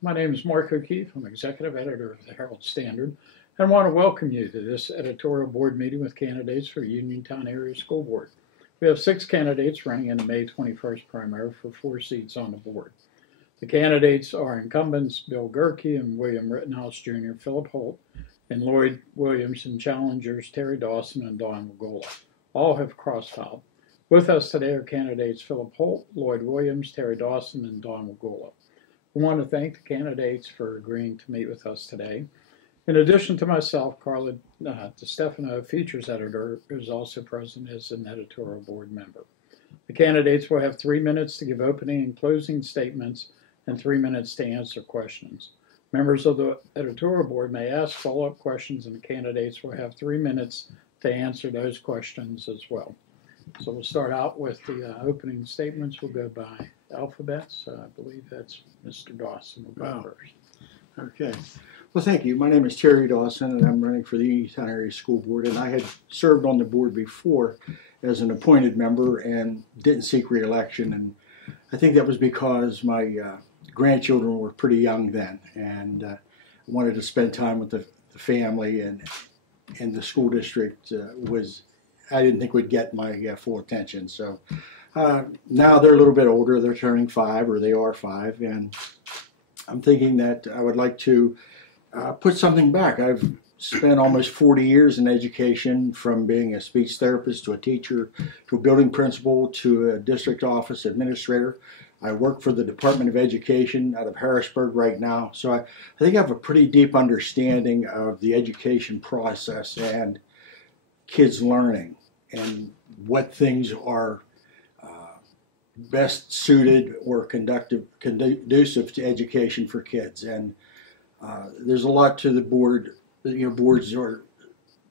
My name is Mark O'Keefe. I'm Executive Editor of the Herald-Standard, and I want to welcome you to this editorial board meeting with candidates for Uniontown Area School Board. We have 6 candidates running in the May 21st primary for 4 seats on the board. The candidates are incumbents Bill Gerke and William Rittenhouse Jr., Philip Holt, and Lloyd Williams, and challengers Terry Dawson and Don Magola. All have cross-filed. With us today are candidates Philip Holt, Lloyd Williams, Terry Dawson, and Don Magola. We want to thank the candidates for agreeing to meet with us today. In addition to myself, Carla DiStefano, features editor, is also present as an editorial board member. The candidates will have 3 minutes to give opening and closing statements and 3 minutes to answer questions. Members of the editorial board may ask follow-up questions, and the candidates will have 3 minutes to answer those questions as well. So we'll start out with the opening statements. We'll go by alphabets. I believe that's Mr. Dawson will go first. Okay. Well, thank you. My name is Terry Dawson, and I'm running for the Uniontown Area School Board. And I had served on the board before as an appointed member and didn't seek re-election. And I think that was because my grandchildren were pretty young then, and I wanted to spend time with the family, and the school district I didn't think would get my full attention. So now they're a little bit older. They're turning 5, or they are 5, and I'm thinking that I would like to put something back. I've spent almost 40 years in education, from being a speech therapist to a teacher to a building principal to a district office administrator. I work for the Department of Education out of Harrisburg right now. So I think I have a pretty deep understanding of the education process and kids learning and what things are best suited or conducive to education for kids. And there's a lot to the board. Boards are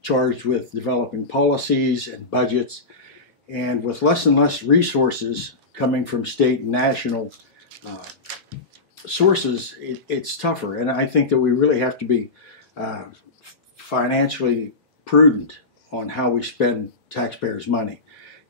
charged with developing policies and budgets, and with less and less resources coming from state and national sources, it's tougher. And I think that we really have to be financially prudent on how we spend taxpayers' money.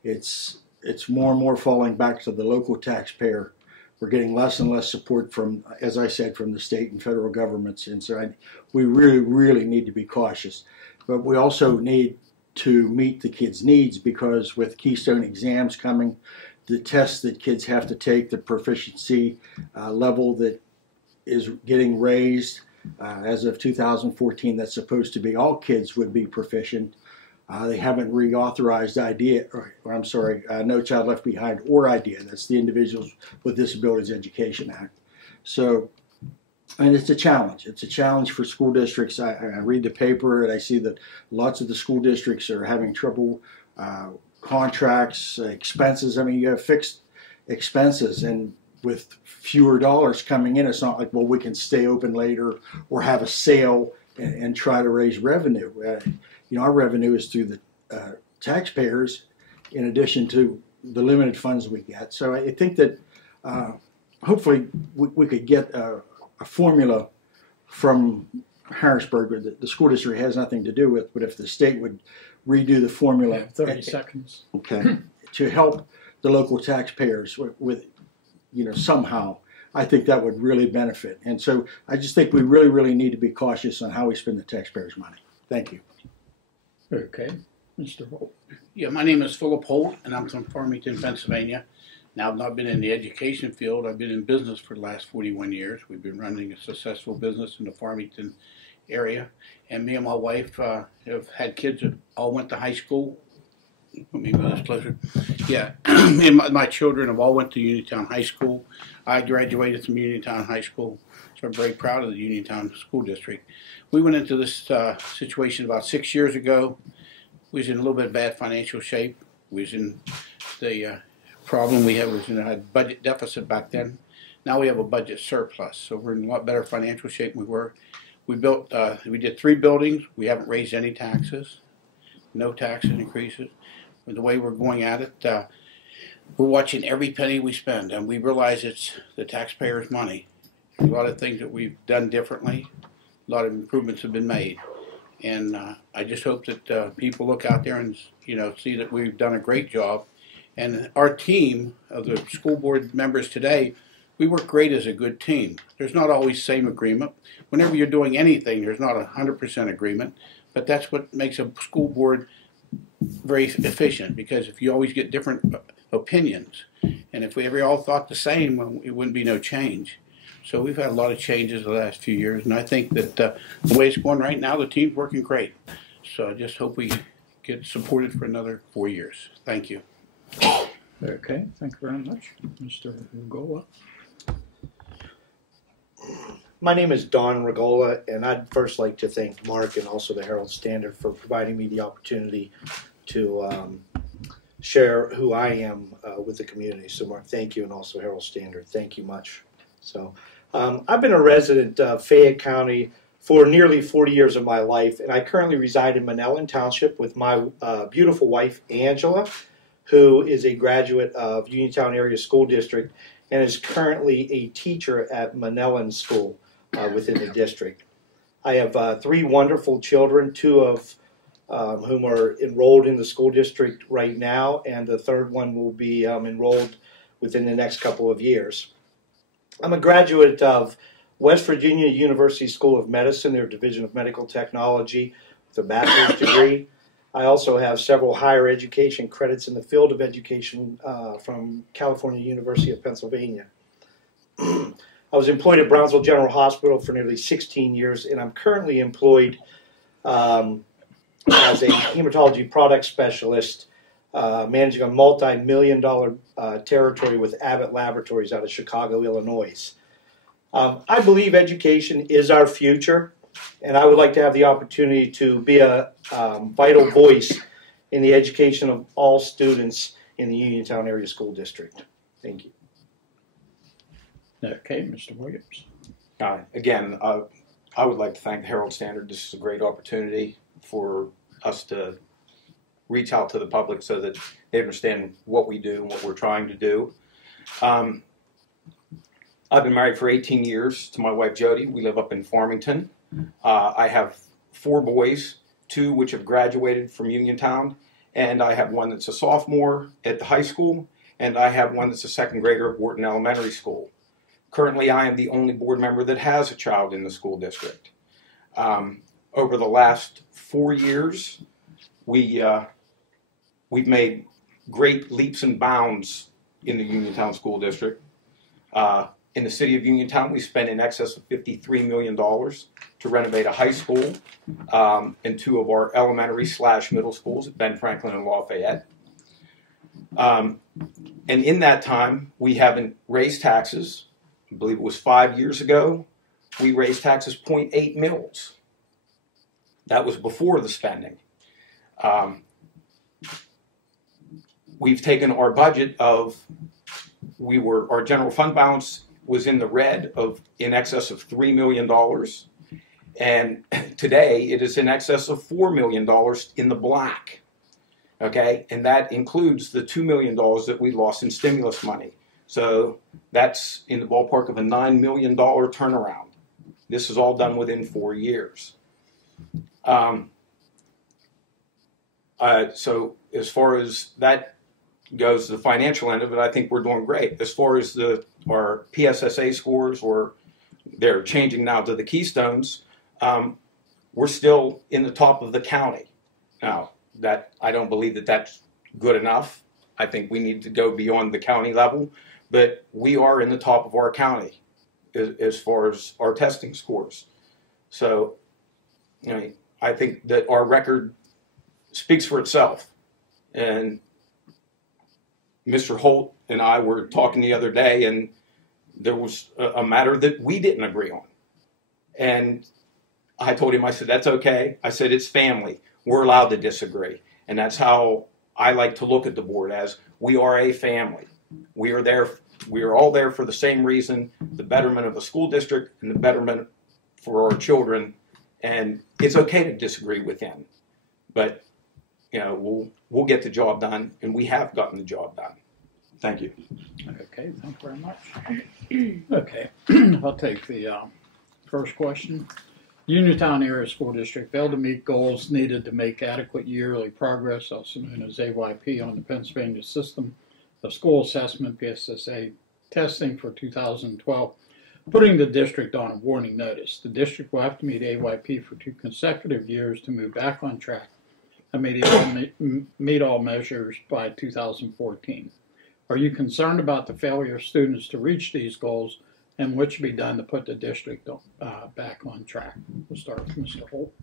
It's more and more falling back to the local taxpayer. We're getting less and less support from, as I said, from the state and federal governments. And so we really, really need to be cautious. But we also need to meet the kids' needs, because with Keystone exams coming, the tests that kids have to take, the proficiency level that is getting raised as of 2014, that's supposed to be all kids would be proficient. They haven't reauthorized No Child Left Behind or IDEA. That's the Individuals with Disabilities Education Act. So, and it's a challenge. It's a challenge for school districts. I read the paper and I see that lots of the school districts are having trouble, contracts, expenses. I mean, you have fixed expenses, and with fewer dollars coming in, it's not like, well, we can stay open later or have a sale and try to raise revenue. Our revenue is through the taxpayers, in addition to the limited funds we get. So I think that hopefully we could get a formula from Harrisburg that the school district has nothing to do with, but if the state would redo the formula. 30 seconds. Okay. To help the local taxpayers with somehow, I think that would really benefit. And so I just think we really, really need to be cautious on how we spend the taxpayers' money. Thank you. Okay. Mr. Holt. Yeah, my name is Philip Holt, and I'm from Farmington, Pennsylvania. Now, I've not been in the education field. I've been in business for the last 41 years. We've been running a successful business in the Farmington area. And me and my wife have had kids that all went to high school. Let me move this closer. Yeah, me and my children have all went to Uniontown High School. I graduated from Uniontown High School, so I'm very proud of the Uniontown School District. We went into this situation about 6 years ago. We was in a little bit of bad financial shape. We was in the problem we had was in a budget deficit back then. Now we have a budget surplus, so we're in a lot better financial shape than we were. We did 3 buildings. We haven't raised any taxes, no tax increases. With the way we're going at it, we're watching every penny we spend, and we realize it's the taxpayers' money. A lot of things that we've done differently, a lot of improvements have been made. And I just hope that people look out there and see that we've done a great job. And our team of the school board members today, we work great as a good team. There's not always same agreement. Whenever you're doing anything, there's not 100% agreement, but that's what makes a school board very efficient, because if you always get different opinions, and if we all thought the same, well, it wouldn't be no change. So we've had a lot of changes the last few years, and I think that the way it's going right now, the team's working great. So I just hope we get supported for another 4 years. Thank you. Okay, thank you very much. Mr. Ugola. My name is Don Regola, and I'd first like to thank Mark and also the Herald-Standard for providing me the opportunity to share who I am with the community. So Mark, thank you, and also Herald-Standard, thank you much. So I've been a resident of Fayette County for nearly 40 years of my life, and I currently reside in Manellan Township with my beautiful wife, Angela, who is a graduate of Uniontown Area School District and is currently a teacher at Manellan School within the district. I have 3 wonderful children, 2 of whom are enrolled in the school district right now, and the third one will be enrolled within the next couple of years. I'm a graduate of West Virginia University School of Medicine, their Division of Medical Technology, with a bachelor's degree. I also have several higher education credits in the field of education from California University of Pennsylvania. I was employed at Brownsville General Hospital for nearly 16 years, and I'm currently employed as a hematology product specialist, managing a multi-million-dollar territory with Abbott Laboratories out of Chicago, Illinois. I believe education is our future, and I would like to have the opportunity to be a vital voice in the education of all students in the Uniontown Area School District. Thank you. Okay, Mr. Williams. Again, I would like to thank the Herald-Standard. This is a great opportunity for us to reach out to the public so that they understand what we do and what we're trying to do. I've been married for 18 years to my wife Jody. We live up in Farmington. I have 4 boys, 2 which have graduated from Uniontown, and I have one that's a sophomore at the high school, and I have one that's a 2nd grader at Wharton Elementary School. Currently, I am the only board member that has a child in the school district. Over the last 4 years, we've made great leaps and bounds in the Uniontown School District. In the city of Uniontown, we spent in excess of $53 million to renovate a high school and 2 of our elementary/middle schools at Ben Franklin and Lafayette. And in that time, we haven't raised taxes. I believe it was 5 years ago, we raised taxes 0.8 mils. That was before the spending. We've taken our budget of, our general fund balance was in the red of in excess of $3 million. And today it is in excess of $4 million in the black. Okay, and that includes the $2 million that we lost in stimulus money. So that's in the ballpark of a $9 million turnaround. This is all done within 4 years. So as far as that goes, the financial end of it, I think we're doing great. As far as our PSSA scores, or they're changing now to the Keystones, we're still in the top of the county. Now, I don't believe that that's good enough. I think we need to go beyond the county level, but we are in the top of our county as far as our testing scores. So, I think that our record speaks for itself. And Mr. Holt and I were talking the other day, and there was a matter that we didn't agree on. And I told him, I said, that's okay. I said, it's family. We're allowed to disagree. And that's how I like to look at the board, as we are a family. We are there. We are all there for the same reason, the betterment of the school district and the betterment for our children. And it's okay to disagree within, but we'll get the job done, and we have gotten the job done. Thank you. Okay, thank you very much. Okay, I'll take the first question. Uniontown Area School District failed to meet goals needed to make adequate yearly progress, also known as AYP, on the Pennsylvania System of School Assessment, PSSA testing for 2012, putting the district on a warning notice. The district will have to meet AYP for 2 consecutive years to move back on track and meet all measures by 2014. Are you concerned about the failure of students to reach these goals, and what should be done to put the district back on track? We'll start with Mr. Holt.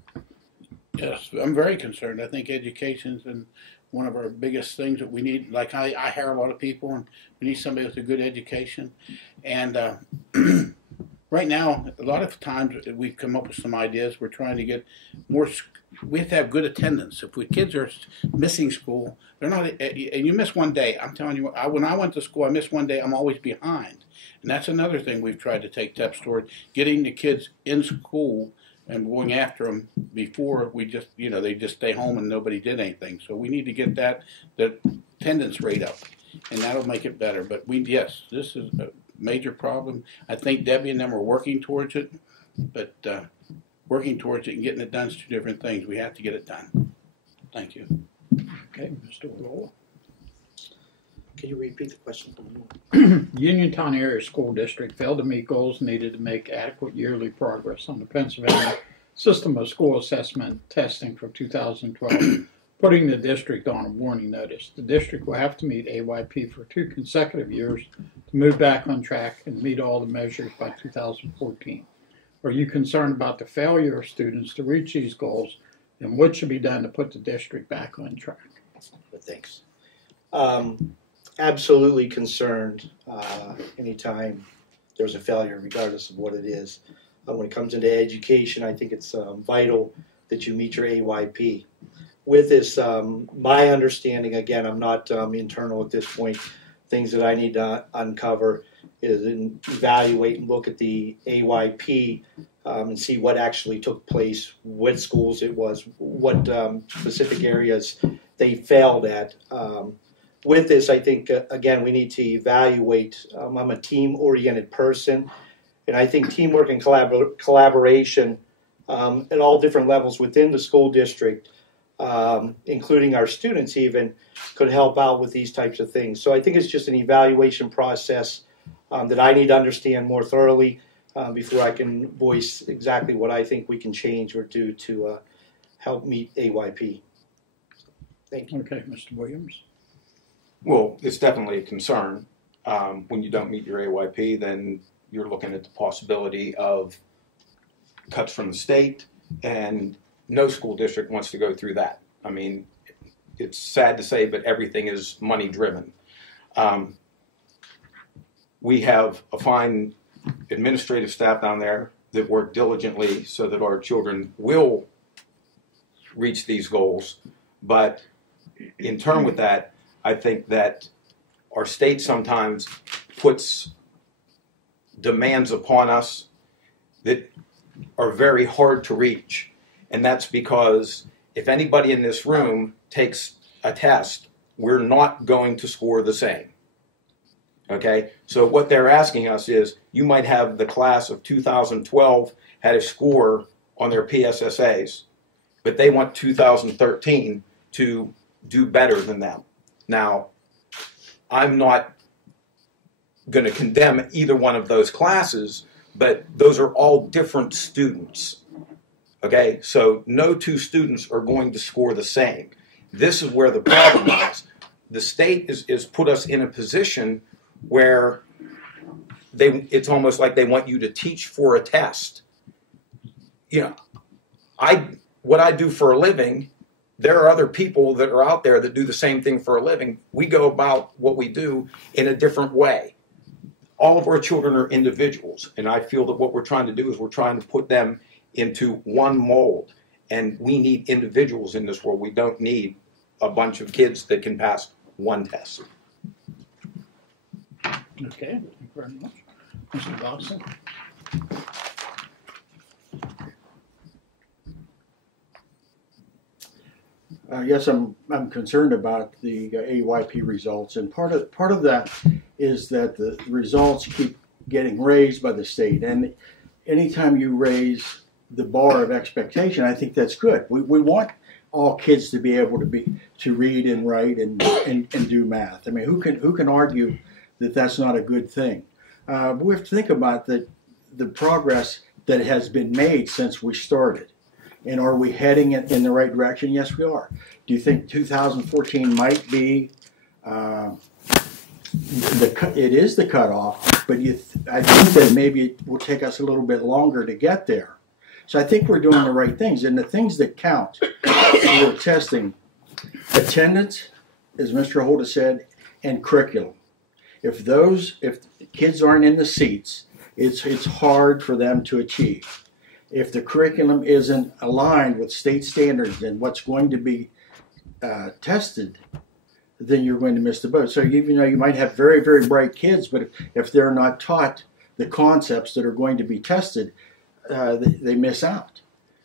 Yes, I'm very concerned. I think education's been one of our biggest things that we need. Like I hire a lot of people, and we need somebody with a good education. And right now, a lot of times we've come up with some ideas. We're trying to get more. We have to have good attendance. If kids are missing school, they're not. And you miss one day. I'm telling you, when I went to school, I missed one day. I'm always behind, and that's another thing we've tried to take steps toward, getting the kids in school and going after them before we just, they just stay home and nobody did anything. So we need to get the attendance rate up, and that'll make it better. But yes, this is a major problem. I think Debbie and them are working towards it, but working towards it and getting it done is 2 different things. We have to get it done. Thank you. Okay, Mr. Willow. Can you repeat the question? Uniontown Area School District failed to meet goals needed to make adequate yearly progress on the Pennsylvania System of School Assessment testing for 2012, putting the district on a warning notice. The district will have to meet AYP for 2 consecutive years to move back on track and meet all the measures by 2014. Are you concerned about the failure of students to reach these goals, and what should be done to put the district back on track? Thanks. Absolutely concerned anytime there's a failure, regardless of what it is. When it comes into education, I think it's vital that you meet your AYP. With this, my understanding, again, I'm not internal at this point, things that I need to uncover is evaluate and look at the AYP and see what actually took place, what schools it was, what specific areas they failed at. With this, I think, again, we need to evaluate. I'm a team-oriented person, and I think teamwork and collaboration at all different levels within the school district, including our students even, could help out with these types of things. So I think it's just an evaluation process that I need to understand more thoroughly before I can voice exactly what I think we can change or do to help meet AYP. Thank you. Okay, Mr. Williams. Well, it's definitely a concern. When you don't meet your AYP, then you're looking at the possibility of cuts from the state, and no school district wants to go through that. I mean, it's sad to say, but everything is money driven. We have a fine administrative staff down there that work diligently so that our children will reach these goals. But in turn with that, I think that our state sometimes puts demands upon us that are very hard to reach. And that's because if anybody in this room takes a test, we're not going to score the same. Okay? So what they're asking us is, you might have the class of 2012 had a score on their PSSAs, but they want 2013 to do better than them. Now, I'm not going to condemn either one of those classes, but those are all different students. Okay, so no 2 students are going to score the same. This is where the problem is. The state is put us in a position where it's almost like they want you to teach for a test. What I do for a living, there are other people that are out there that do the same thing for a living. We go about what we do in a different way. All of our children are individuals, and I feel that what we're trying to do is we're trying to put them into one mold, and we need individuals in this world. We don't need a bunch of kids that can pass one test. Okay, thank you very much. Mr. Dawson. Yes, I'm concerned about the AYP results, and part of that is that the results keep getting raised by the state. And anytime you raise the bar of expectation, I think that's good. We want all kids to be able to read and write and do math. I mean, who can argue that that's not a good thing. But we have to think about the progress that has been made since we started. And are we heading in the right direction? Yes, we are. Do you think 2014 might be it is the cutoff, but I think that maybe it will take us a little bit longer to get there. So I think we're doing the right things. And the things that count for testing, attendance, as Mr. Holt has said, and curriculum. If kids aren't in the seats, it's hard for them to achieve. If the curriculum isn't aligned with state standards and what's going to be tested, then you're going to miss the boat. So even though you might have very, very bright kids, but if they're not taught the concepts that are going to be tested, they miss out.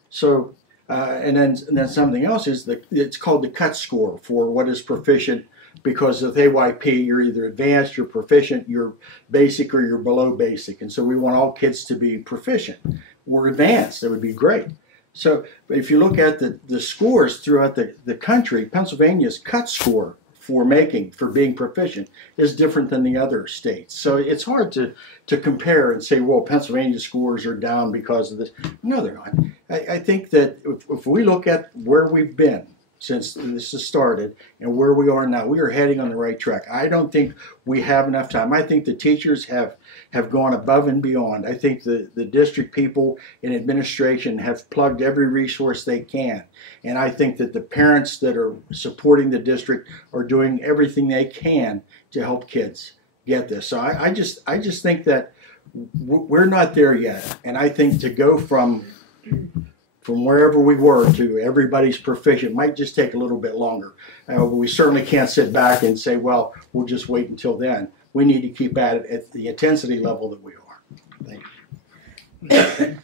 So, and then something else is it's called the cut score for what is proficient, because with AYP, you're either advanced, you're proficient, you're basic, or you're below basic. And so we want all kids to be proficient. We're advanced. That would be great. So if you look at the scores throughout the country, Pennsylvania's cut score for being proficient is different than the other states. So it's hard to compare and say, well, Pennsylvania's scores are down because of this. No, they're not. I think that if we look at where we've been since this has started and where we are now, we are heading on the right track. I don't think we have enough time. I think the teachers have gone above and beyond. I think the district people in administration have plugged every resource they can. And I think that the parents that are supporting the district are doing everything they can to help kids get this. So I just think that we're not there yet. And I think to go from wherever we were to everybody's proficient might just take a little bit longer. We certainly can't sit back and say, well, we'll just wait until then. We need to keep at it at the intensity level that we are. Thank you.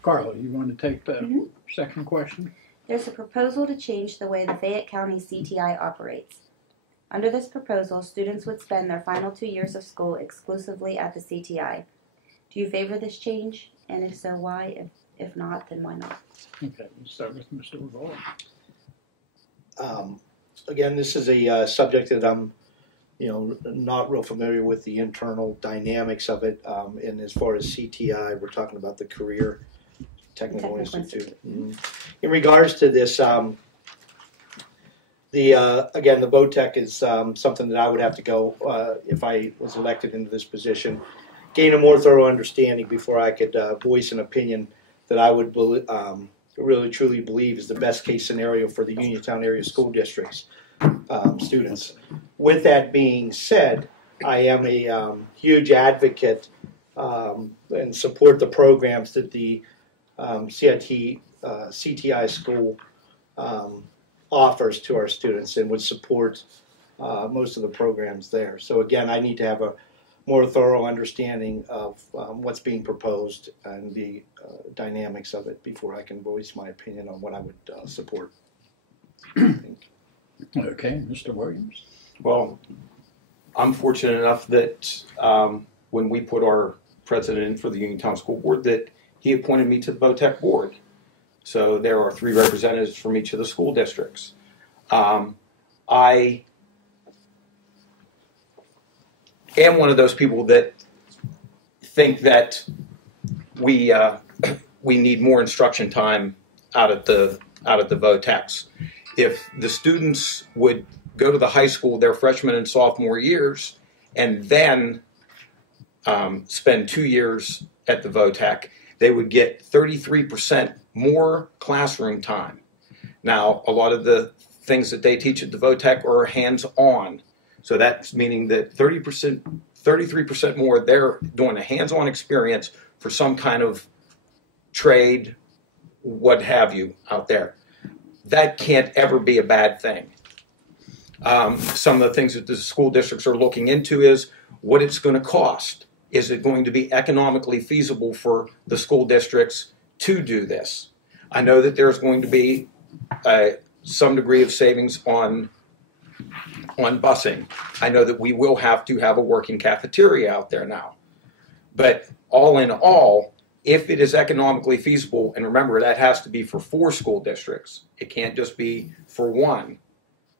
Carla, you want to take the second question? There's a proposal to change the way the Fayette County CTI operates. Under this proposal, students would spend their final 2 years of school exclusively at the CTI. Do you favor this change? And if so, why? If not, then why not? Okay, we'll start with Mr. Regola. Again, this is a subject that I'm, not real familiar with the internal dynamics of it. And as far as CTI, we're talking about the Career Technical Institute. Mm-hmm. In regards to this, again, the VOTEC is something that I would have to go if I was elected into this position, gain a more thorough understanding before I could voice an opinion that I would really truly believe is the best case scenario for the Uniontown Area School District's students. With that being said, I am a huge advocate and support the programs that the CTI school offers to our students, and would support most of the programs there. So again, I need to have a more thorough understanding of what's being proposed and the dynamics of it before I can voice my opinion on what I would support. Okay, Mr. Williams. Well, I'm fortunate enough that when we put our president in for the Uniontown School Board, that he appointed me to the VOTEC board. So there are 3 representatives from each of the school districts. I am one of those people that think that we need more instruction time out at the VOTECs. If the students would go to the high school their freshman and sophomore years and then spend 2 years at the VOTEC, they would get 33% more classroom time. Now, a lot of the things that they teach at the VOTEC are hands-on. So that's meaning that 33% more, they're doing a hands-on experience for some kind of trade, what have you, out there. That can't ever be a bad thing. Some of the things that the school districts are looking into is what it's going to cost. Is it going to be economically feasible for the school districts to do this? I know that there's going to be some degree of savings on busing. I know that we will have to have a working cafeteria out there now. But all in all, if it is economically feasible, and remember that has to be for 4 school districts. It can't just be for 1.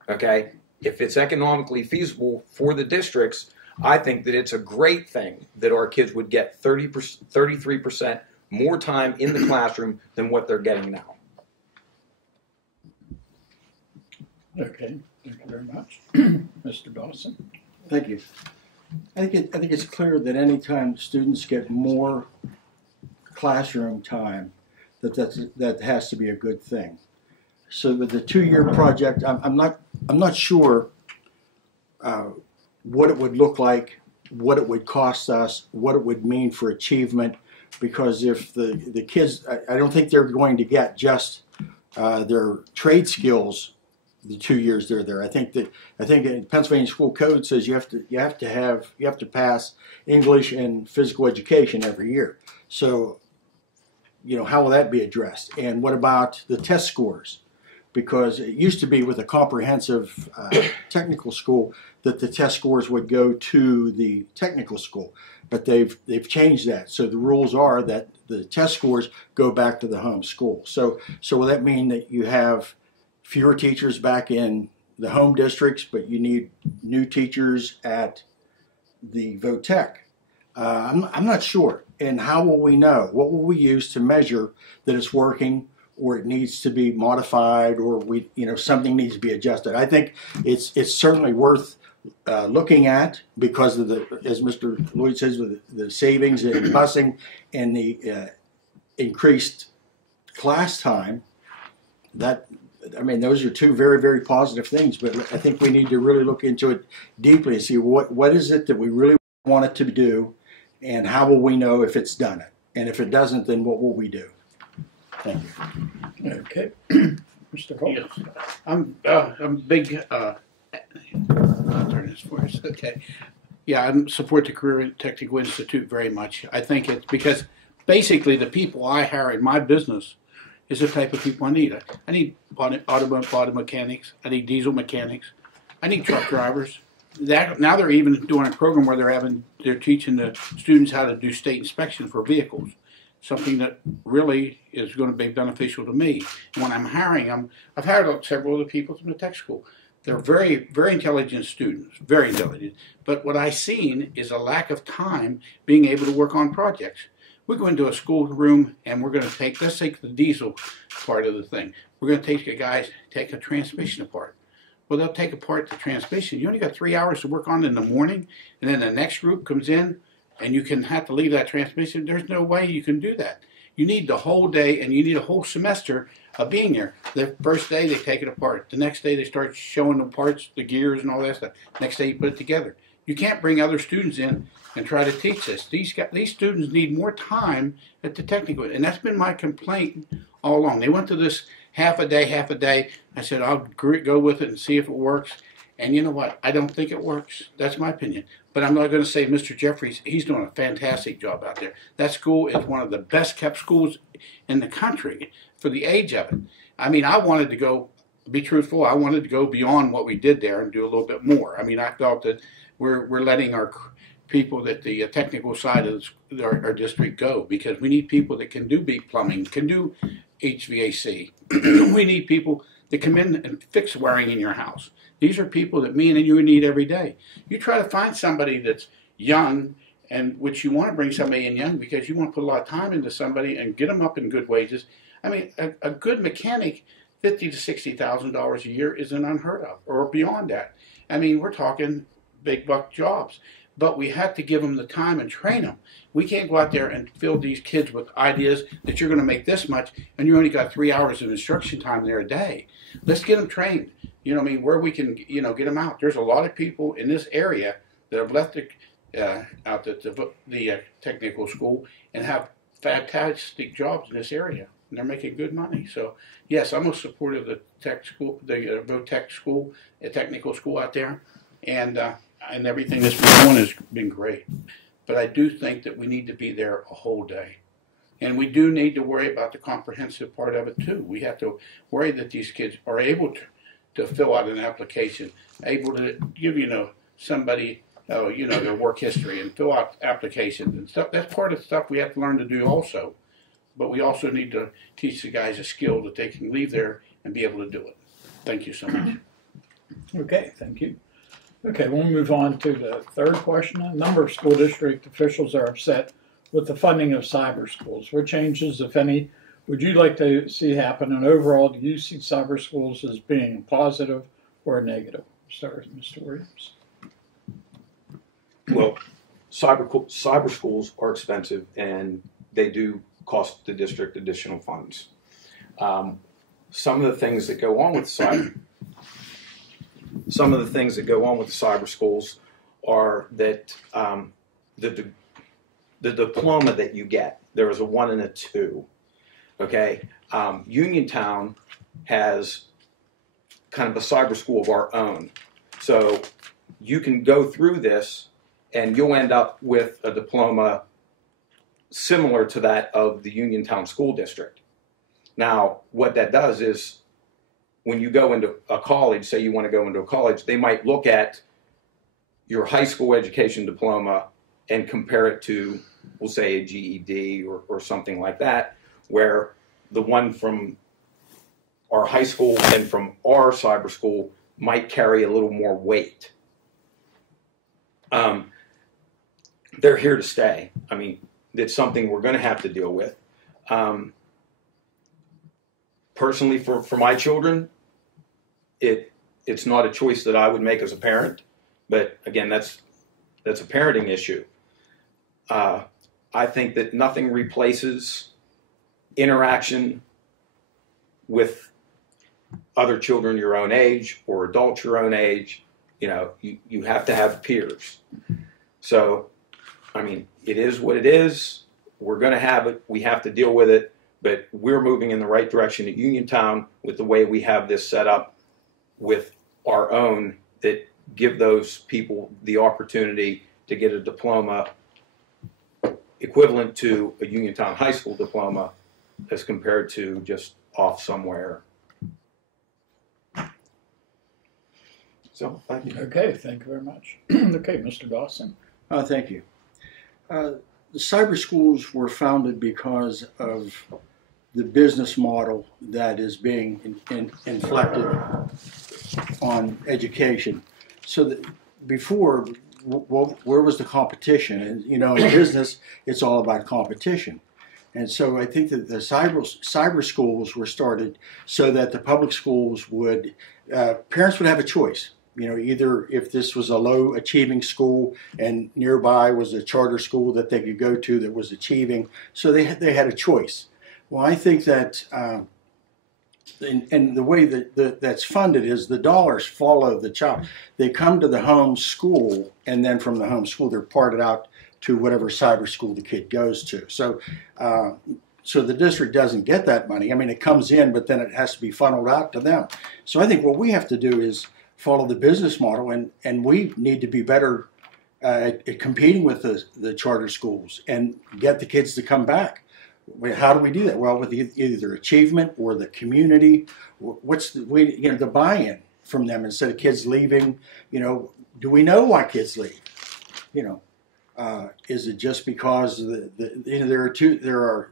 Okay? If it's economically feasible for the districts, I think that it's a great thing that our kids would get 33% more time in the classroom than what they're getting now. Okay, thank you very much. Mr. Dawson? Thank you. I think it's clear that anytime students get more classroom time, that has to be a good thing. So with the 2-year project, I'm not sure what it would look like, what it would cost us, what it would mean for achievement. Because if the kids, I don't think they're going to get just their trade skills the 2 years they're there. I think Pennsylvania School Code says you have to pass English and physical education every year. So, how will that be addressed? And what about the test scores? Because it used to be with a comprehensive technical school that the test scores would go to the technical school, but they've changed that. So the rules are that the test scores go back to the home school. So will that mean that you have fewer teachers back in the home districts, but you need new teachers at the VOTEC? I'm not sure. And how will we know? What will we use to measure that it's working, or it needs to be modified, or something needs to be adjusted? I think it's certainly worth looking at because of as Mr. Lloyd says, with the savings in busing and the increased class time. Those are two very, very positive things. But I think we need to really look into it deeply and see what is it that we really want it to do, and how will we know if it's done it? And if it doesn't, then what will we do? Thank you. Okay. Mr. Holt? Yes. I'm big, I'll turn this for us, okay. Yeah, I support the Career and Technical Institute very much. I think it's because basically the people I hire in my business is the type of people I need. I need auto mechanics, I need diesel mechanics, I need truck drivers. Now they're even doing a program where they're teaching the students how to do state inspection for vehicles. Something that really is going to be beneficial to me. And when I'm hiring them, I've hired several other people from the tech school. They're very, very intelligent students, very intelligent. But what I've seen is a lack of time being able to work on projects. We go into a schoolroom and we're going to let's take the diesel part of the thing. We're going to take a transmission apart. Well, they'll take apart the transmission. You only got 3 hours to work on it in the morning, and then the next group comes in, and you can have to leave that transmission. There's no way you can do that. You need the whole day, and you need a whole semester of being there. The first day, they take it apart. The next day, they start showing the parts, the gears, and all that stuff. Next day, you put it together. You can't bring other students in and try to teach this. These students need more time at the technical, and that's been my complaint all along. They went to this half a day. I said, I'll go with it and see if it works. And you know what? I don't think it works. That's my opinion. But I'm not going to say Mr. Jeffries, he's doing a fantastic job out there. That school is one of the best kept schools in the country for the age of it. I wanted to go, be truthful, I wanted to go beyond what we did there and do a little bit more. I felt that we're letting our people at the technical side of our district go, because we need people that can do plumbing, can do HVAC. We need people that come in and fix wiring in your house. These are people that me and you need every day. You try to find somebody that's young, and which you want to bring somebody in young because you want to put a lot of time into somebody and get them up in good wages. A good mechanic, $50,000 to $60,000 a year isn't unheard of, or beyond that. We're talking big buck jobs. But we have to give them the time and train them. We can't go out there and fill these kids with ideas that you're going to make this much and you only got 3 hours of instruction time there a day. Let's get them trained. Where we can, get them out. There's a lot of people in this area that have left out at the technical school and have fantastic jobs in this area. And they're making good money. So, yes, I'm a supporter of the tech school, the VOTEC school, the technical school out there. And everything that's been doing has been great. But I do think that we need to be there a whole day. And we do need to worry about the comprehensive part of it too. We have to worry that these kids are able to fill out an application, able to give, somebody, their work history and fill out applications and stuff. That's part of the stuff we have to learn to do also. But we also need to teach the guys a skill that they can leave there and be able to do it. Thank you so much. Okay, thank you. Okay, we'll move on to the third question. A number of school district officials are upset with the funding of cyber schools. What changes, if any, would you like to see happen? And overall, do you see cyber schools as being positive or negative? Start with Mr. Williams. Well, cyber schools are expensive, and they do cost the district additional funds. Some of the things that go on with cyber schools are that the diploma that you get, there is a 1 and a 2. Okay, Uniontown has kind of a cyber school of our own, so you can go through this, and you'll end up with a diploma similar to that of the Uniontown School District. Now, what that does is, when you go into a college, say you want to go into a college, they might look at your high school education diploma and compare it to, we'll say, a GED or something like that, where the one from our high school and from our cyber school might carry a little more weight. They're here to stay. I mean, it's something we're going to have to deal with. Personally, for my children, it's not a choice that I would make as a parent, but again, that's a parenting issue. I think that nothing replaces interaction with other children your own age or adults your own age. You know, you have to have peers. So, I mean, it is what it is. We're going to have it. We have to deal with it. But we're moving in the right direction at Uniontown with the way we have this set up with our own that give those people the opportunity to get a diploma equivalent to a Uniontown high school diploma as compared to just off somewhere. So, thank you. Okay, thank you very much. Okay, Mr. Dawson. Thank you. The cyber schools were founded because of the business model that is being inflected on education. So that before, where was the competition? And in business, it's all about competition. And so I think that the cyber schools were started so that the public schools would, parents would have a choice. Either if this was a low achieving school and nearby was a charter school that they could go to that was achieving, so they had a choice. Well, I think that, and the way that's funded is the dollars follow the child. They come to the home school, and then from the home school they're parted out to whatever cyber school the kid goes to. So, so the district doesn't get that money. I mean, it comes in, but then it has to be funneled out to them. So I think what we have to do is follow the business model, and we need to be better at competing with the charter schools and get the kids to come back. How do we do that? Well, with either achievement or the community. What's the buy-in from them instead of kids leaving? Do we know why kids leave? Is it just because there are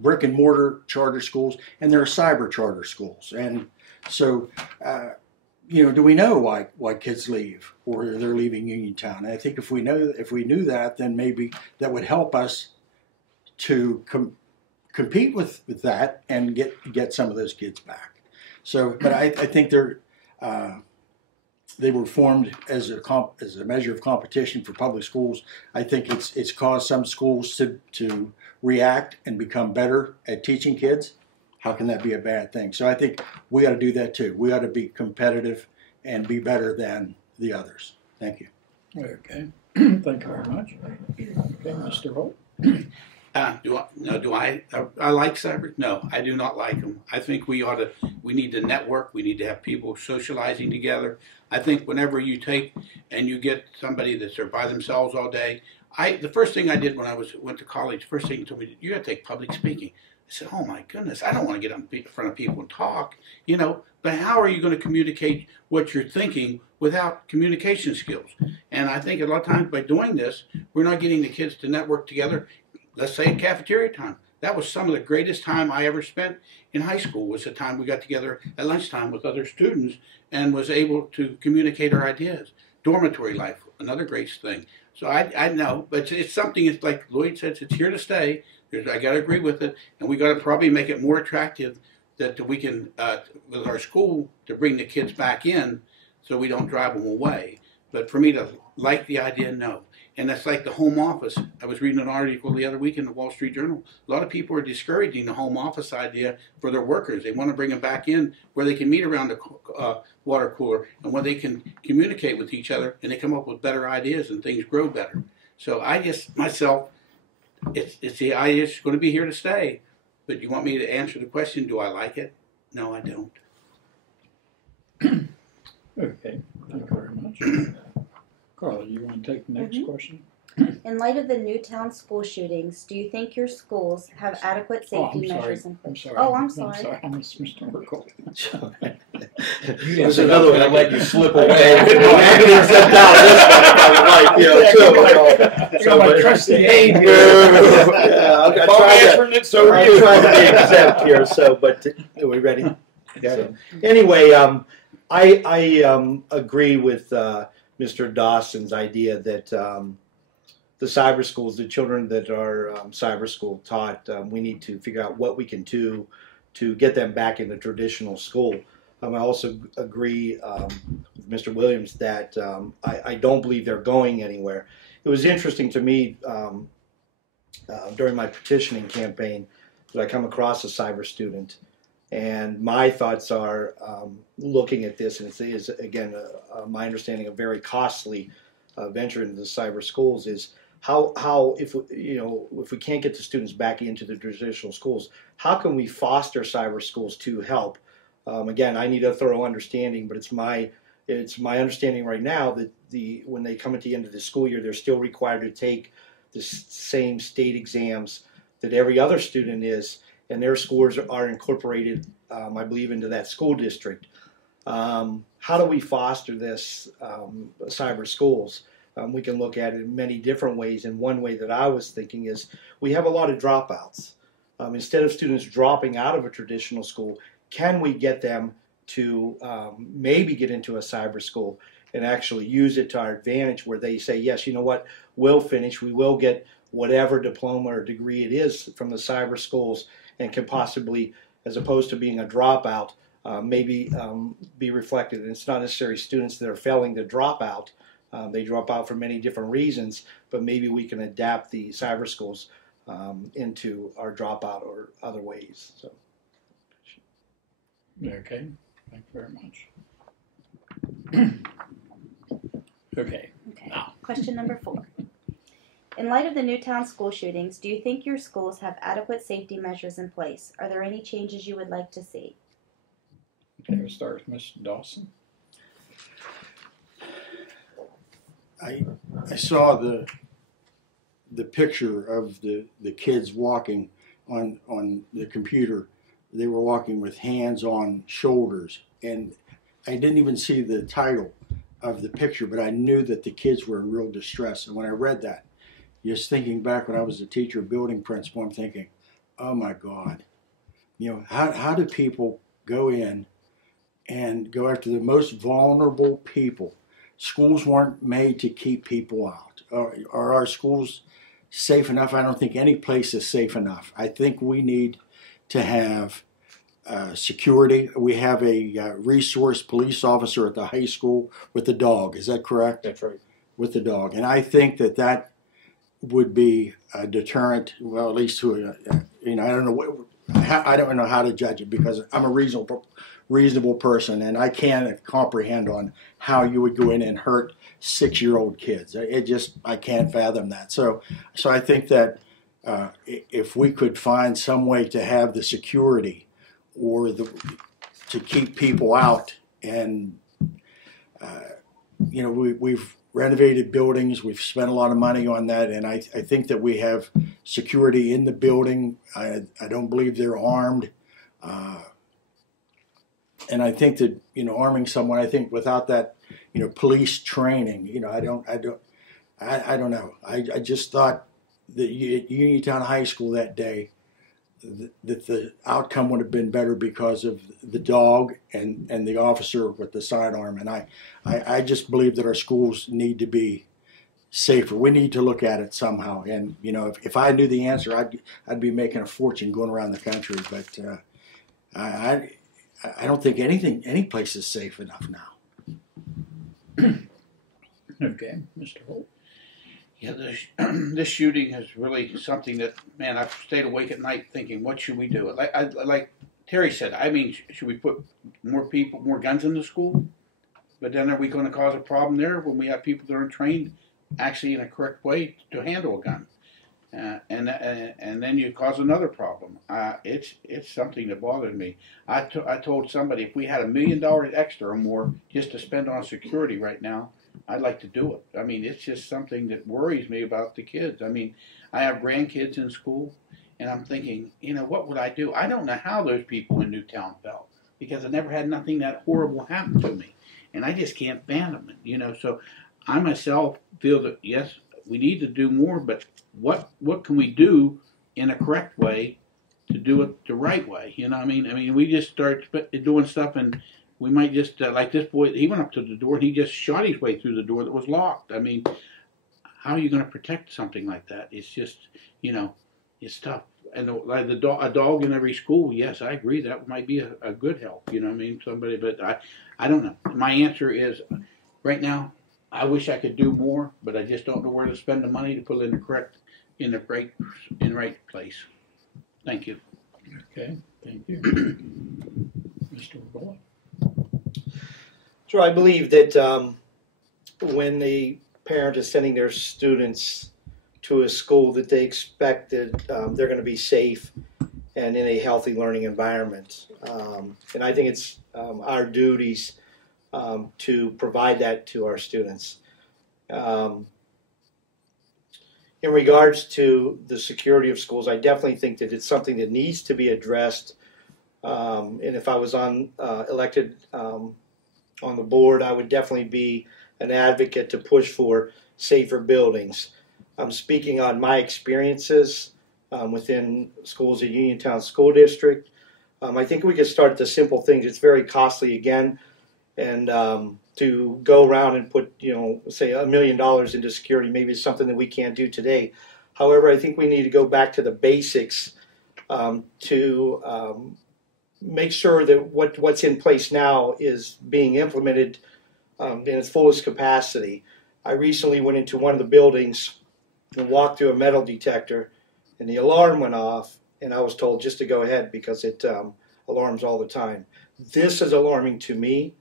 brick and mortar charter schools and there are cyber charter schools, and so. Do we know why kids leave or they're leaving Uniontown? And I think if we knew that, then maybe that would help us to compete with that and get some of those kids back. So, but I think they were formed as a measure of competition for public schools. I think it's caused some schools to react and become better at teaching kids. How can that be a bad thing? So I think we ought to do that too. We ought to be competitive and be better than the others. Thank you. Okay. Thank you very much. Okay, Mr. Holt. Do I like cyber? No, I do not like them. I think we need to network. We need to have people socializing together. I think whenever you take and you get somebody that's there by themselves all day, the first thing I did when I went to college, first thing he told me, you got to take public speaking. I said, oh my goodness, I don't want to get in front of people and talk, but how are you going to communicate what you're thinking without communication skills? And I think a lot of times by doing this, we're not getting the kids to network together. Let's say at cafeteria time. That was some of the greatest time I ever spent in high school, was the time we got together at lunchtime with other students and was able to communicate our ideas. dormitory life, another great thing. So I know, but it's something. It's like Lloyd says, it's here to stay. I got to agree with it, and we got to probably make it more attractive that we can with our school to bring the kids back in, so we don't drive them away. But for me to like the idea, no. And that's like the home office. I was reading an article the other week in the Wall Street Journal. A lot of people are discouraging the home office idea for their workers. They want to bring them back in where they can meet around the water cooler and where they can communicate with each other, and they come up with better ideas and things grow better. So I just, myself, it's the idea is going to be here to stay. But you want me to answer the question, do I like it? No, I don't. Okay, thank you very much. Carla, you want to take the next question? In light of the Newtown school shootings, do you think your schools have adequate safety measures in place? I'm sorry. I missed Mr. Merkel. There's another one that let you slip away. I could accept out this one if I would like, I got my trusty aid here. I'm trying to be exempt here, so, but are we ready? Yeah. So, anyway, I agree with Mr. Dawson's idea that the cyber schools, the children that are cyber school taught, we need to figure out what we can do to get them back into traditional school. I also agree with Mr. Williams that I don't believe they're going anywhere. It was interesting to me during my petitioning campaign that I come across a cyber student, and my thoughts are looking at this, and it is again my understanding, a very costly venture into the cyber schools is how if we can't get the students back into the traditional schools, how can we foster cyber schools to help? Again, I need a thorough understanding, but it's my understanding right now that when they come at the end of the school year, they're still required to take the same state exams that every other student is, and their scores are incorporated, I believe, into that school district. How do we foster this cyber schools? We can look at it in many different ways, and one way that I was thinking is we have a lot of dropouts. Instead of students dropping out of a traditional school, can we get them to maybe get into a cyber school and actually use it to our advantage, where they say, yes, you know what, we'll finish, we will get whatever diploma or degree it is from the cyber schools, and can possibly, as opposed to being a dropout, maybe be reflected. And it's not necessarily students that are failing to drop out. They drop out for many different reasons, but maybe we can adapt the cyber schools into our dropout or other ways. So. Okay, thank you very much. Okay. Now. Question number 4. In light of the Newtown school shootings, do you think your schools have adequate safety measures in place? Are there any changes you would like to see? Okay, we'll start with Mr. Dawson. I saw the picture of the kids walking on the computer. They were walking with hands on shoulders, and I didn't even see the title of the picture, but I knew that the kids were in real distress. And when I read that, just thinking back when I was a teacher, building principal, I'm thinking, oh my God, how do people go in and go after the most vulnerable people? Schools weren't made to keep people out. Are our schools safe enough? I don't think any place is safe enough. I think we need to have security. We have a resource police officer at the high school with the dog. Is that correct? That's right. With the dog. And I think that would be a deterrent, well, at least to, I don't know how to judge it, because I'm a reasonable person, and I can't comprehend on how you would go in and hurt 6-year-old kids. I can't fathom that. So I think that if we could find some way to have the security or to keep people out, and we've renovated buildings, we've spent a lot of money on that, and I think that we have security in the building. I don't believe they're armed. And I think that, arming someone, I think without that, police training, I don't know. I just thought that at Uniontown High School that day, that the outcome would have been better because of the dog and the officer with the sidearm. And I just believe that our schools need to be safer. We need to look at it somehow. And you know, if I knew the answer, I'd be making a fortune going around the country. But I don't think any place is safe enough now. Okay, Mr. Holt. Yeah, this shooting is really something that, man, I've stayed awake at night thinking, what should we do? Like Terry said, I mean, should we put more guns in the school? But then are we going to cause a problem there when we have people that are trained actually in a correct way to handle a gun? And then you cause another problem. It's something that bothered me. I told somebody if we had $1 million extra or more just to spend on security right now, I'd like to do it. I mean, it's just something that worries me about the kids. I mean, I have grandkids in school, and I'm thinking, you know, what would I do? I don't know how those people in Newtown felt because I never had nothing that horrible happen to me, and I just can't fathom it, you know. So I myself feel that, yes, we need to do more, but what can we do in a correct way to do it the right way? You know what I mean? I mean, we just start doing stuff and we might just, like this boy, he went up to the door and he just shot his way through the door that was locked. I mean, how are you going to protect something like that? It's just, you know, it's tough. And like a dog in every school, yes, I agree, that might be a good help, you know what I mean? Somebody, but I don't know. My answer is, right now, I wish I could do more, but I just don't know where to spend the money to put it in the right place. Thank you. Okay, thank you. Mr. Boyle. So I believe that when the parent is sending their students to a school, that they expect that they're going to be safe and in a healthy learning environment. And I think it's our duties to provide that to our students. In regards to the security of schools, I definitely think that it's something that needs to be addressed. And if I was elected on the board, I would definitely be an advocate to push for safer buildings. I'm speaking on my experiences within schools at Uniontown School District. I think we could start at the simple things. It's very costly again, and to go around and put, you know, say $1 million into security maybe is something that we can't do today. However, I think we need to go back to the basics to make sure that what's in place now is being implemented in its fullest capacity. I recently went into one of the buildings and walked through a metal detector, and the alarm went off, and I was told just to go ahead because it alarms all the time. This is alarming to me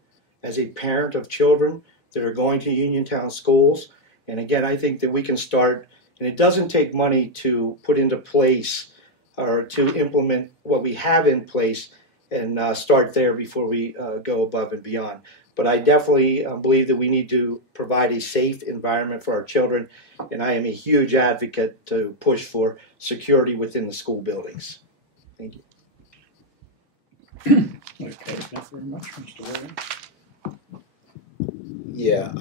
as a parent of children that are going to Uniontown schools. And again, I think that we can start, and it doesn't take money to put into place or to implement what we have in place, and start there before we go above and beyond. But I definitely believe that we need to provide a safe environment for our children, and I am a huge advocate to push for security within the school buildings. Thank you. Okay, thank you very much, Mr. Williams. Yeah,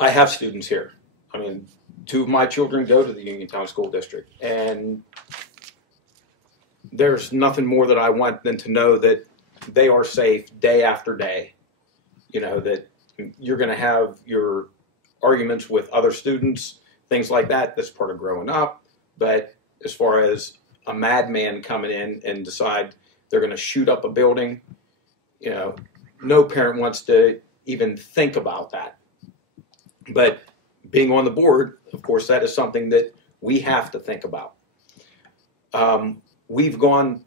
I have students here. I mean, 2 of my children go to the Uniontown School District, and there's nothing more that I want than to know that they are safe day after day. You know, that you're going to have your arguments with other students, things like that. That's part of growing up. But as far as a madman coming in and decide they're going to shoot up a building, you know, no parent wants to even think about that. But being on the board, of course, that is something that we have to think about. We've gone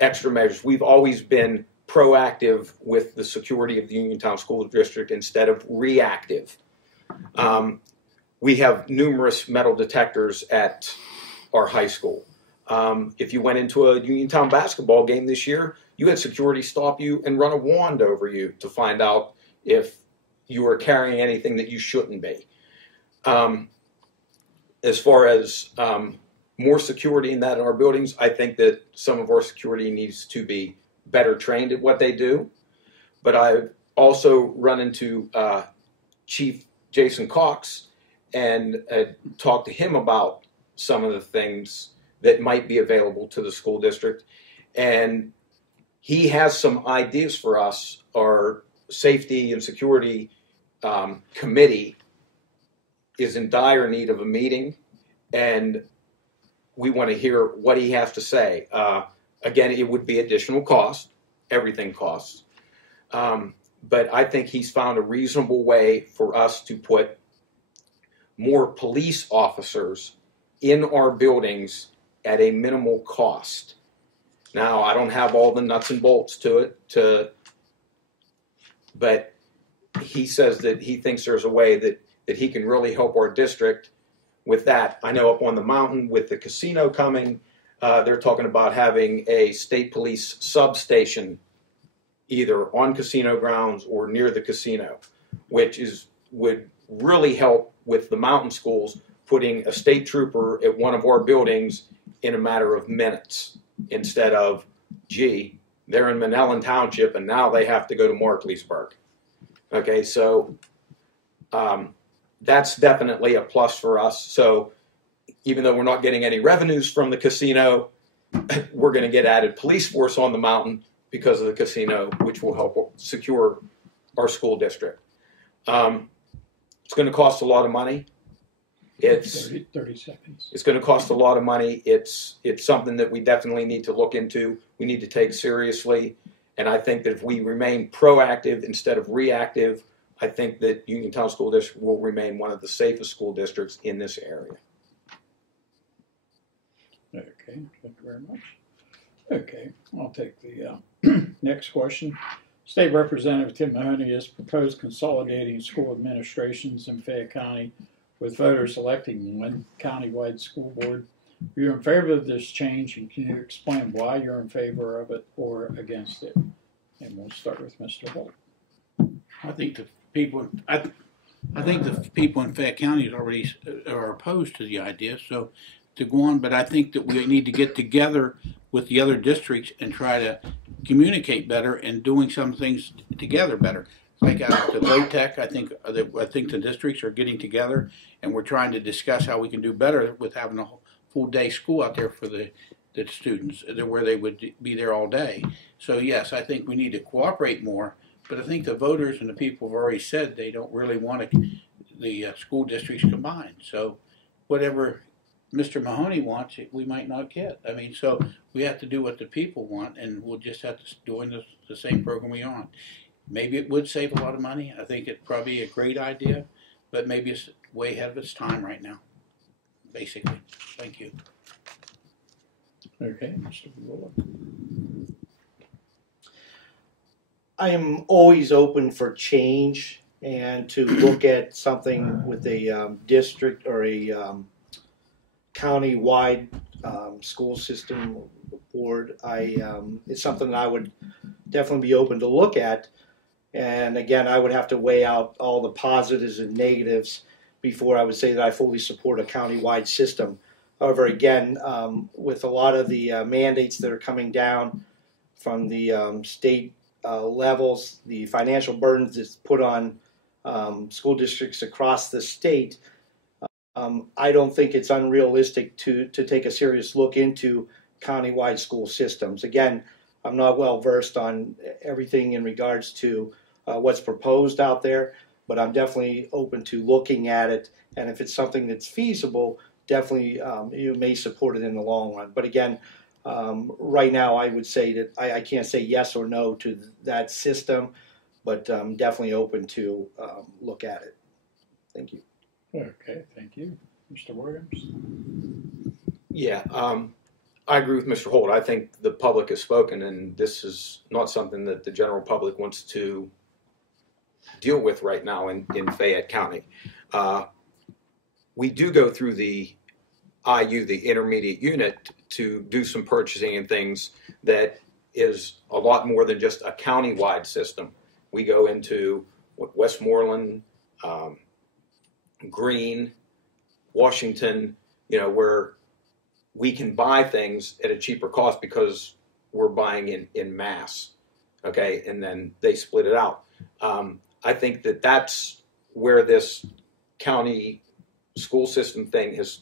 extra measures. We've always been proactive with the security of the Uniontown School District instead of reactive. We have numerous metal detectors at our high school. If you went into a Uniontown basketball game this year, you had security stop you and run a wand over you to find out if you were carrying anything that you shouldn't be. As far as more security in that in our buildings, I think that some of our security needs to be better trained at what they do. But I've also run into Chief Jason Cox and talked to him about some of the things that might be available to the school district. And he has some ideas for us. Our safety and security committee is in dire need of a meeting, and we want to hear what he has to say. Again, it would be additional cost. Everything costs. But I think he's found a reasonable way for us to put more police officers in our buildings at a minimal cost. Now, I don't have all the nuts and bolts to it, but he says that he thinks there's a way that he can really help our district with that. I know up on the mountain with the casino coming, they're talking about having a state police substation either on casino grounds or near the casino, which would really help with the mountain schools, putting a state trooper at one of our buildings in a matter of minutes instead of, gee, they're in Manellan Township and now they have to go to Markleysburg. Okay, so that's definitely a plus for us. So even though we're not getting any revenues from the casino, we're going to get added police force on the mountain because of the casino, which will help secure our school district. It's going to cost a lot of money. It's 30 seconds. It's going to cost a lot of money. It's something that we definitely need to look into. We need to take seriously. And I think that if we remain proactive instead of reactive, I think that Uniontown School District will remain one of the safest school districts in this area. Okay, thank you very much. Okay, I'll take the next question. State Representative Tim Mahoney has proposed consolidating school administrations in Fayette County with voters electing one countywide school board. Are you in favor of this change, and can you explain why you're in favor of it or against it? And we'll start with Mr. Holt. I think the people in Fayette County already are opposed to the idea, so to go on. But I think that we need to get together with the other districts and try to communicate better and doing some things together better. Like the VOTEC, I think the districts are getting together and we're trying to discuss how we can do better with having a full day school out there for the students, where they would be there all day. So yes, I think we need to cooperate more. But I think the voters and the people have already said they don't really want the school districts combined. So whatever Mr. Mahoney wants, we might not get. I mean, so we have to do what the people want, and we'll just have to do the same program we're on. Maybe it would save a lot of money. I think it's probably a great idea, but maybe it's way ahead of its time right now, basically. Thank you. Okay, Mr. Bullock. I am always open for change and to look at something with a district or a county-wide school system board. It's something that I would definitely be open to look at. And again, I would have to weigh out all the positives and negatives before I would say that I fully support a county-wide system. However, again, with a lot of the mandates that are coming down from the state levels, the financial burdens that's put on school districts across the state, I don't think it's unrealistic to take a serious look into countywide school systems. Again, I'm not well versed on everything in regards to what's proposed out there, but I'm definitely open to looking at it. And if it's something that's feasible, definitely you may support it in the long run. But again, right now I would say that I can't say yes or no to that system, but I'm definitely open to look at it. Thank you. Okay, thank you. Mr. Williams? Yeah, I agree with Mr. Holt. I think the public has spoken, and this is not something that the general public wants to deal with right now in Fayette County. We do go through the IU, the intermediate unit, to do some purchasing and things that is a lot more than just a county-wide system. We go into Westmoreland, Greene, Washington, where we can buy things at a cheaper cost because we're buying in mass, okay, and then they split it out. I think that that's where this county school system thing is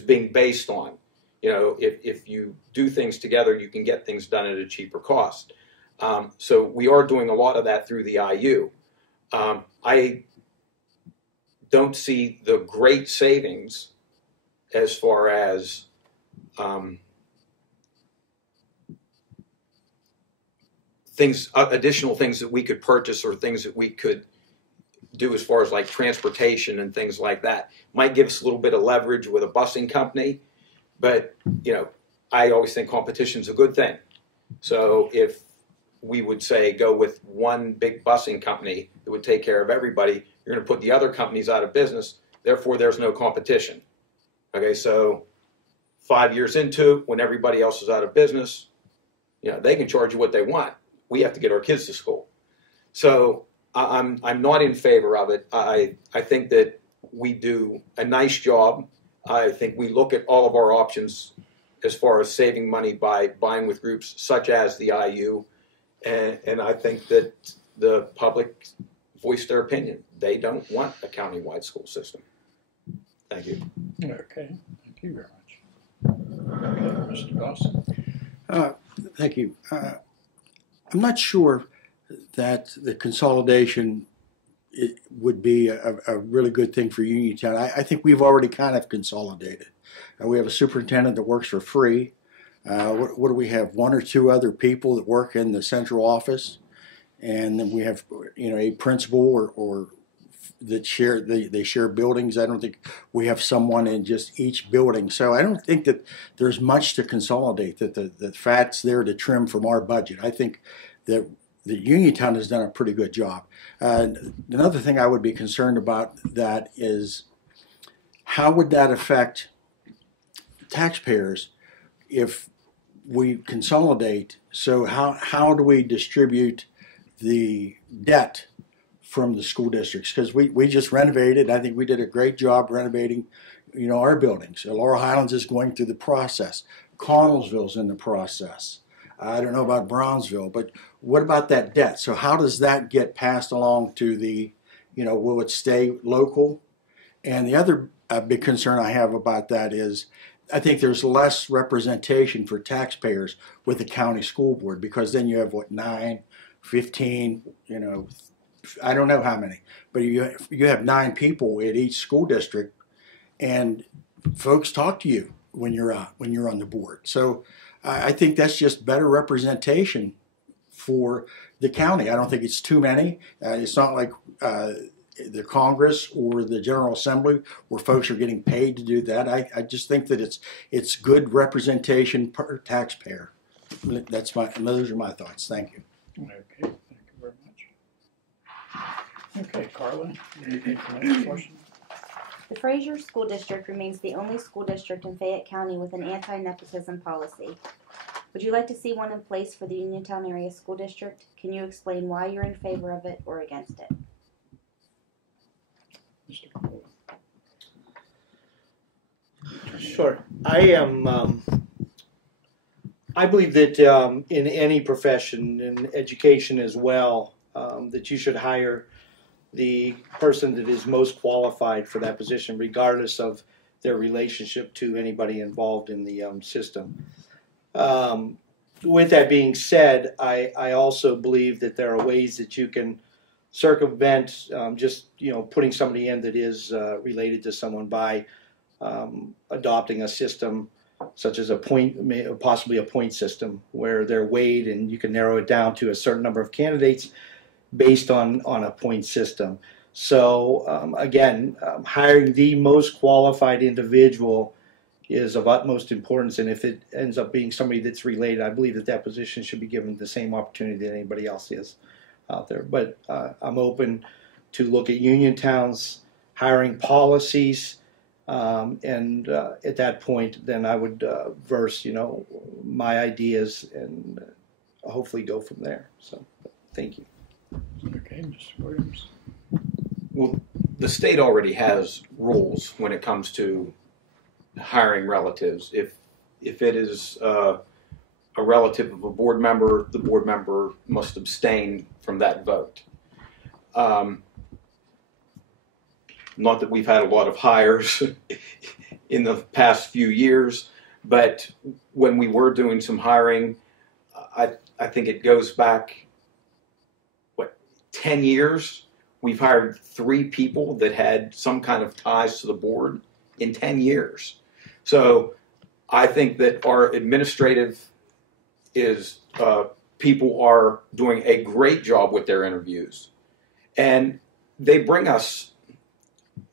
being based on. if you do things together, you can get things done at a cheaper cost. So we are doing a lot of that through the IU. I don't see the great savings as far as additional things that we could purchase or things that we could do as far as like transportation and things like that. Might give us a little bit of leverage with a busing company, but I always think competition is a good thing. So if we would say go with one big busing company that would take care of everybody, you're going to put the other companies out of business. Therefore, there's no competition. Okay, so 5 years into, when everybody else is out of business, they can charge you what they want. We have to get our kids to school. So I'm not in favor of it. I think that we do a nice job. I think we look at all of our options as far as saving money by buying with groups such as the IU, and I think that the public voiced their opinion. They don't want a county-wide school system. Thank you. Okay, thank you very much. Mr. Dawson. Thank you. I'm not sure that the consolidation would be a really good thing for Uniontown. I think we've already kind of consolidated. We have a superintendent that works for free. What do we have? One or two other people that work in the central office, and then we have a principal or that they share buildings. I don't think we have someone in just each building. So I don't think that there's much to consolidate. That the fat's there to trim from our budget. I think that Uniontown has done a pretty good job. Another thing I would be concerned about that is how would that affect taxpayers if we consolidate? So how do we distribute the debt from the school districts? Because we just renovated. I think we did a great job renovating our buildings. Laurel Highlands is going through the process. Connellsville's in the process. I don't know about Brownsville, but what about that debt? So how does that get passed along to the, will it stay local? And the other big concern I have about that is I think there's less representation for taxpayers with the county school board, because then you have 9, 15, I don't know how many, but you have 9 people at each school district, and folks talk to you when you're on the board. So I think that's just better representation for the county. I don't think it's too many. It's not like the Congress or the General Assembly where folks are getting paid to do that. I just think that it's good representation per taxpayer. Those are my thoughts. Thank you. Okay, thank you very much. Okay, Carla, anything for the next question? The Fraser School District remains the only school district in Fayette County with an anti-nepotism policy. Would you like to see one in place for the Uniontown Area School District? Can you explain why you're in favor of it or against it? Mr. Cole. Sure. I believe that in any profession, in education as well, that you should hire the person that is most qualified for that position, regardless of their relationship to anybody involved in the system. With that being said, I also believe that there are ways that you can circumvent just putting somebody in that is related to someone by adopting a system such as possibly a point system where they're weighed and you can narrow it down to a certain number of candidates based on a point system. So again, hiring the most qualified individual is of utmost importance, and if it ends up being somebody that's related, I believe that position should be given the same opportunity that anybody else is out there. But I'm open to look at Uniontown's hiring policies, and at that point, then I would verse, my ideas and hopefully go from there. So, thank you. Okay, Mr. Williams. Well, the state already has rules when it comes to hiring relatives. If it is a relative of a board member, the board member must abstain from that vote. Not that we've had a lot of hires in the past few years, But when we were doing some hiring, I think it goes back, 10 years. We've hired 3 people that had some kind of ties to the board in 10 years. So I think that our administrative people are doing a great job with their interviews. And they bring us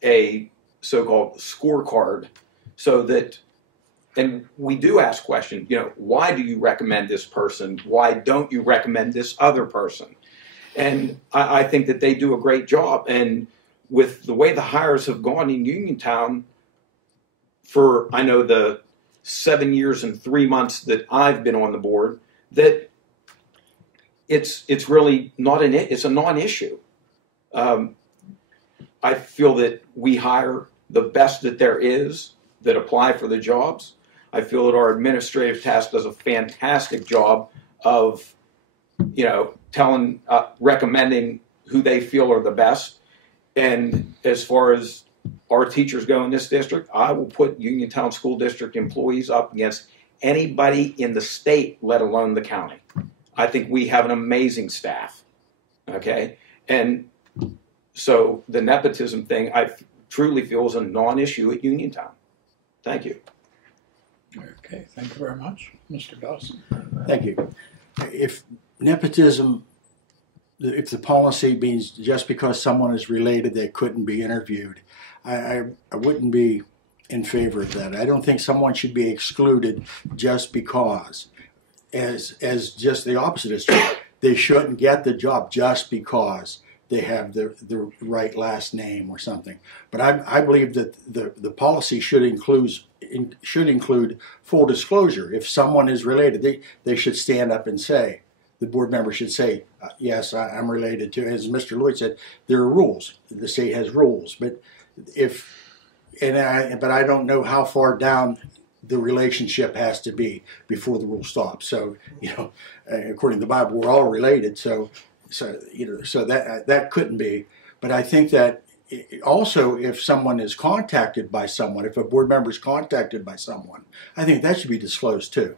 a so-called scorecard so that, and we do ask questions, why do you recommend this person? Why don't you recommend this other person? And I think that they do a great job. And with the way the hires have gone in Uniontown for, I know, the 7 years and 3 months that I've been on the board, that it's really not it's a non-issue. I feel that we hire the best that there is that apply for the jobs. I feel that our administrative task does a fantastic job of, recommending who they feel are the best. And as far as our teachers go in this district, I will put Uniontown School District employees up against anybody in the state, let alone the county. I think we have an amazing staff. Okay? And so the nepotism thing, I truly feel is a non-issue at Uniontown. Thank you. Okay, thank you very much. Mr. Dawson. Thank you. If nepotism, if the policy means just because someone is related they couldn't be interviewed, I wouldn't be in favor of that. I don't think someone should be excluded just because. As just the opposite is true. They shouldn't get the job just because they have the right last name or something. But I believe that the policy should include full disclosure. If someone is related, they should stand up and say, the board member should say, yes, I'm related to. As Mr. Lloyd said, there are rules. The state has rules. But I don't know how far down the relationship has to be before the rule stops. So, according to the Bible, we're all related. So that couldn't be. But I think that also, if someone is contacted by someone, if a board member is contacted by someone, I think that should be disclosed too.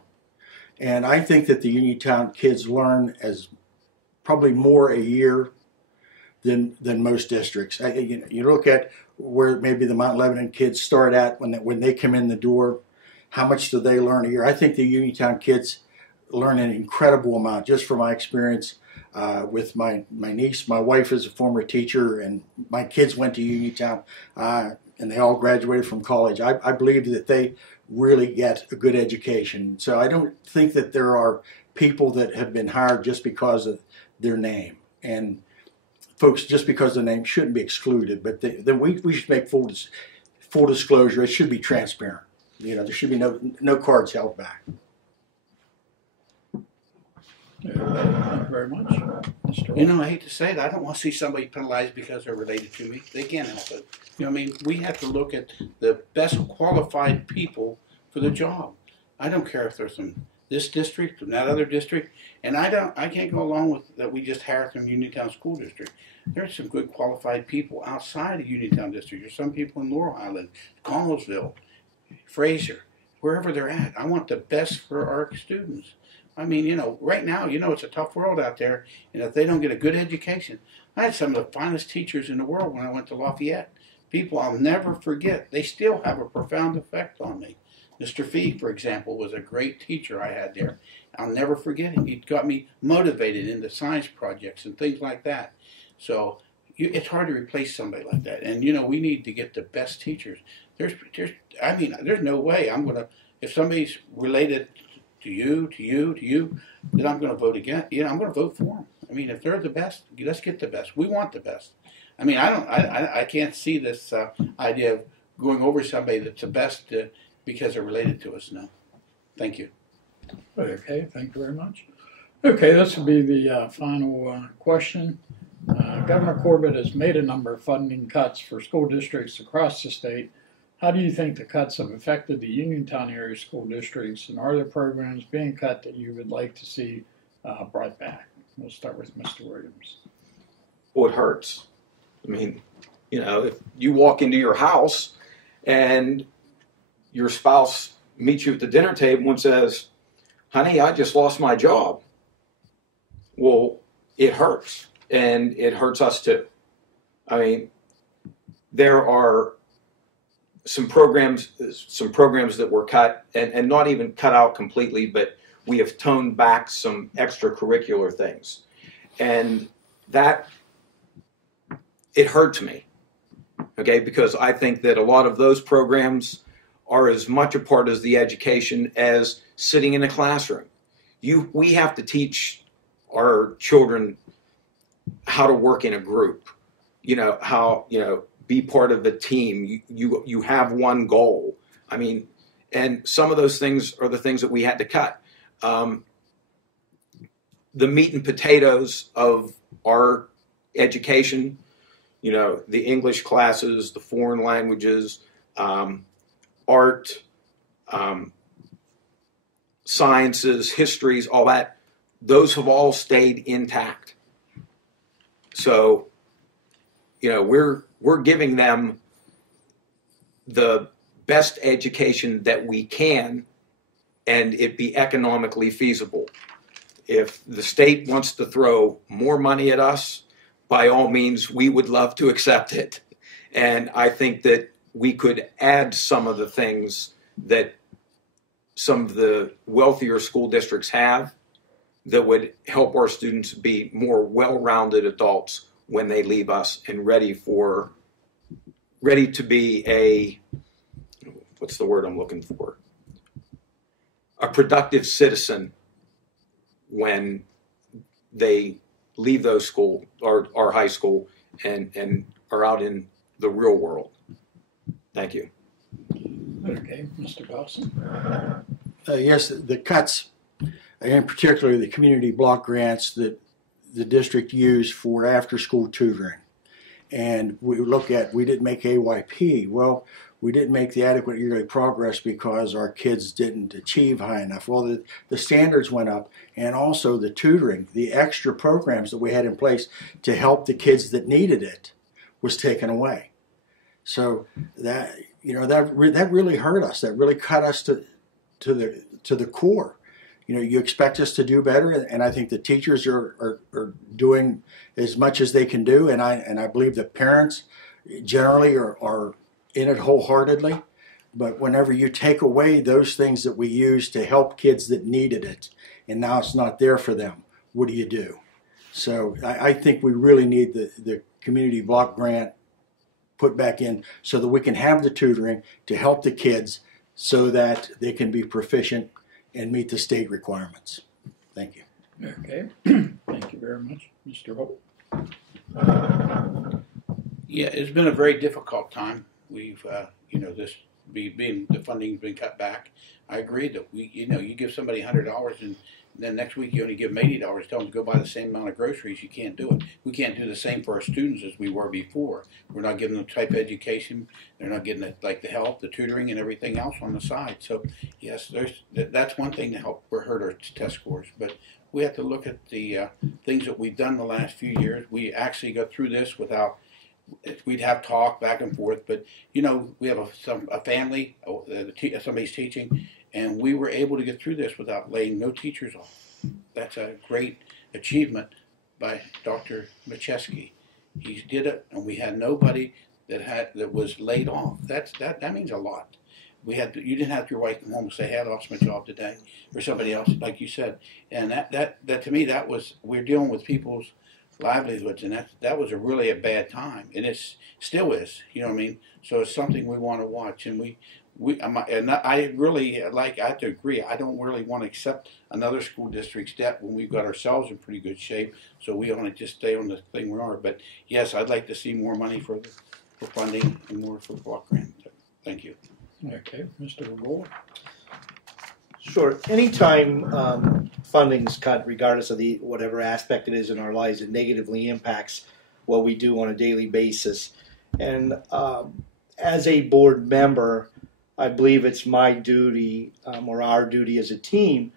And I think that the Uniontown kids learn as probably more a year than most districts. You look at where maybe the Mount Lebanon kids start at when they come in the door. How much do they learn a year? I think the Uniontown kids learn an incredible amount. Just from my experience with my niece, my wife is a former teacher, and my kids went to Uniontown, and they all graduated from college. I believe that they really get a good education. So I don't think that there are people that have been hired just because of their name. And folks, just because of the name, shouldn't be excluded. But then we should make full disclosure. It should be transparent. There should be no cards held back. Thank you very much. Mr. I hate to say it, I don't want to see somebody penalized because they're related to me. They can't help it. We have to look at the best qualified people for the job. I don't care if they're from this district, from that other district, and I can't go along with that we just hire from Uniontown School District. There's some good qualified people outside of Uniontown District. There's some people in Laurel Island, Connellsville, Fraser, wherever they're at. I want the best for our students. Right now, it's a tough world out there, and if they don't get a good education, I had some of the finest teachers in the world when I went to Lafayette. People I'll never forget. They still have a profound effect on me. Mr. Fee, for example, was a great teacher I had there. I'll never forget him. He got me motivated into science projects and things like that. So it's hard to replace somebody like that. And, we need to get the best teachers. There's no way I'm going to, if somebody's related to you, then I'm going to vote again. I'm going to vote for them. If they're the best, let's get the best. We want the best. I can't see this idea of going over somebody that's the best because they're related to us. No. Thank you. Okay, thank you very much. Okay, this will be the final question. Governor Corbett has made a number of funding cuts for school districts across the state. How do you think the cuts have affected the Uniontown Area School Districts, and are there programs being cut that you would like to see brought back? We'll start with Mr. Williams. Well, it hurts. If you walk into your house and your spouse meets you at the dinner table and says, honey, I just lost my job. Well, it hurts, and it hurts us too. I mean, there are some programs that were cut, and not even cut out completely, but we have toned back some extracurricular things. And that, it hurts me, okay, because I think that a lot of those programs are as much a part of the education as sitting in a classroom. We have to teach our children how to work in a group, how, be part of a team. You have one goal. I mean, and some of those things are the things that we had to cut. The meat and potatoes of our education, the English classes, the foreign languages, art, sciences, histories, all that, those have all stayed intact. So, we're giving them the best education that we can, and it be economically feasible. If the state wants to throw more money at us, by all means, we would love to accept it. And I think that we could add some of the things that some of the wealthier school districts have that would help our students be more well-rounded adults when they leave us and ready to be what's the word I'm looking for? A productive citizen when they leave those school or our high school and are out in the real world. Thank you. Okay, Mr. Dawson. Yes, the cuts, and particularly the community block grants that the district used for after-school tutoring. And we didn't make AYP. Well, we didn't make the adequate yearly progress because our kids didn't achieve high enough. Well, the standards went up, and also the tutoring, the extra programs that we had in place to help the kids that needed it was taken away. So that really hurt us. That really cut us to the core. You expect us to do better, and I think the teachers are doing as much as they can do, and I believe the parents generally are in it wholeheartedly. But whenever you take away those things that we used to help kids that needed it, and now it's not there for them, what do you do? So I think we really need the community block grant put back in so that we can have the tutoring to help the kids so that they can be proficient and meet the state requirements. Thank you. Okay, thank you very much. Mr. Holt. Yeah, it's been a very difficult time. We've, the funding's been cut back. I agree that you give somebody $100 and then next week you only give them $80, tell them to go buy the same amount of groceries. You can't do it. We can't do the same for our students as we were before. We're not giving them the type of education. They're not getting the help, the tutoring, and everything else on the side. So yes, that's one thing to help hurt our test scores. But we have to look at the things that we've done the last few years. We actually got through this without. We'd have talk back and forth, but we have a family. Somebody's teaching. And we were able to get through this without laying no teachers off. That's a great achievement by Dr. Macheski. He did it, and we had nobody that was laid off. That means a lot. You didn't have your wife come home and say, "Hey, I lost my job today," or somebody else, like you said. And that to me, we're dealing with people's livelihoods, and that was really a bad time, and it still is. You know what I mean? So it's something we want to watch, and I really I have to agree. I don't really want to accept another school district's debt when we've got ourselves in pretty good shape. So we want to just stay on the thing we are. But yes, I'd like to see more money for funding and more for the block grant. Thank you. Okay, Mr. Regola. Sure. Anytime funding's cut, regardless of whatever aspect it is in our lives, it negatively impacts what we do on a daily basis. And as a board member, I believe it's my duty or our duty as a team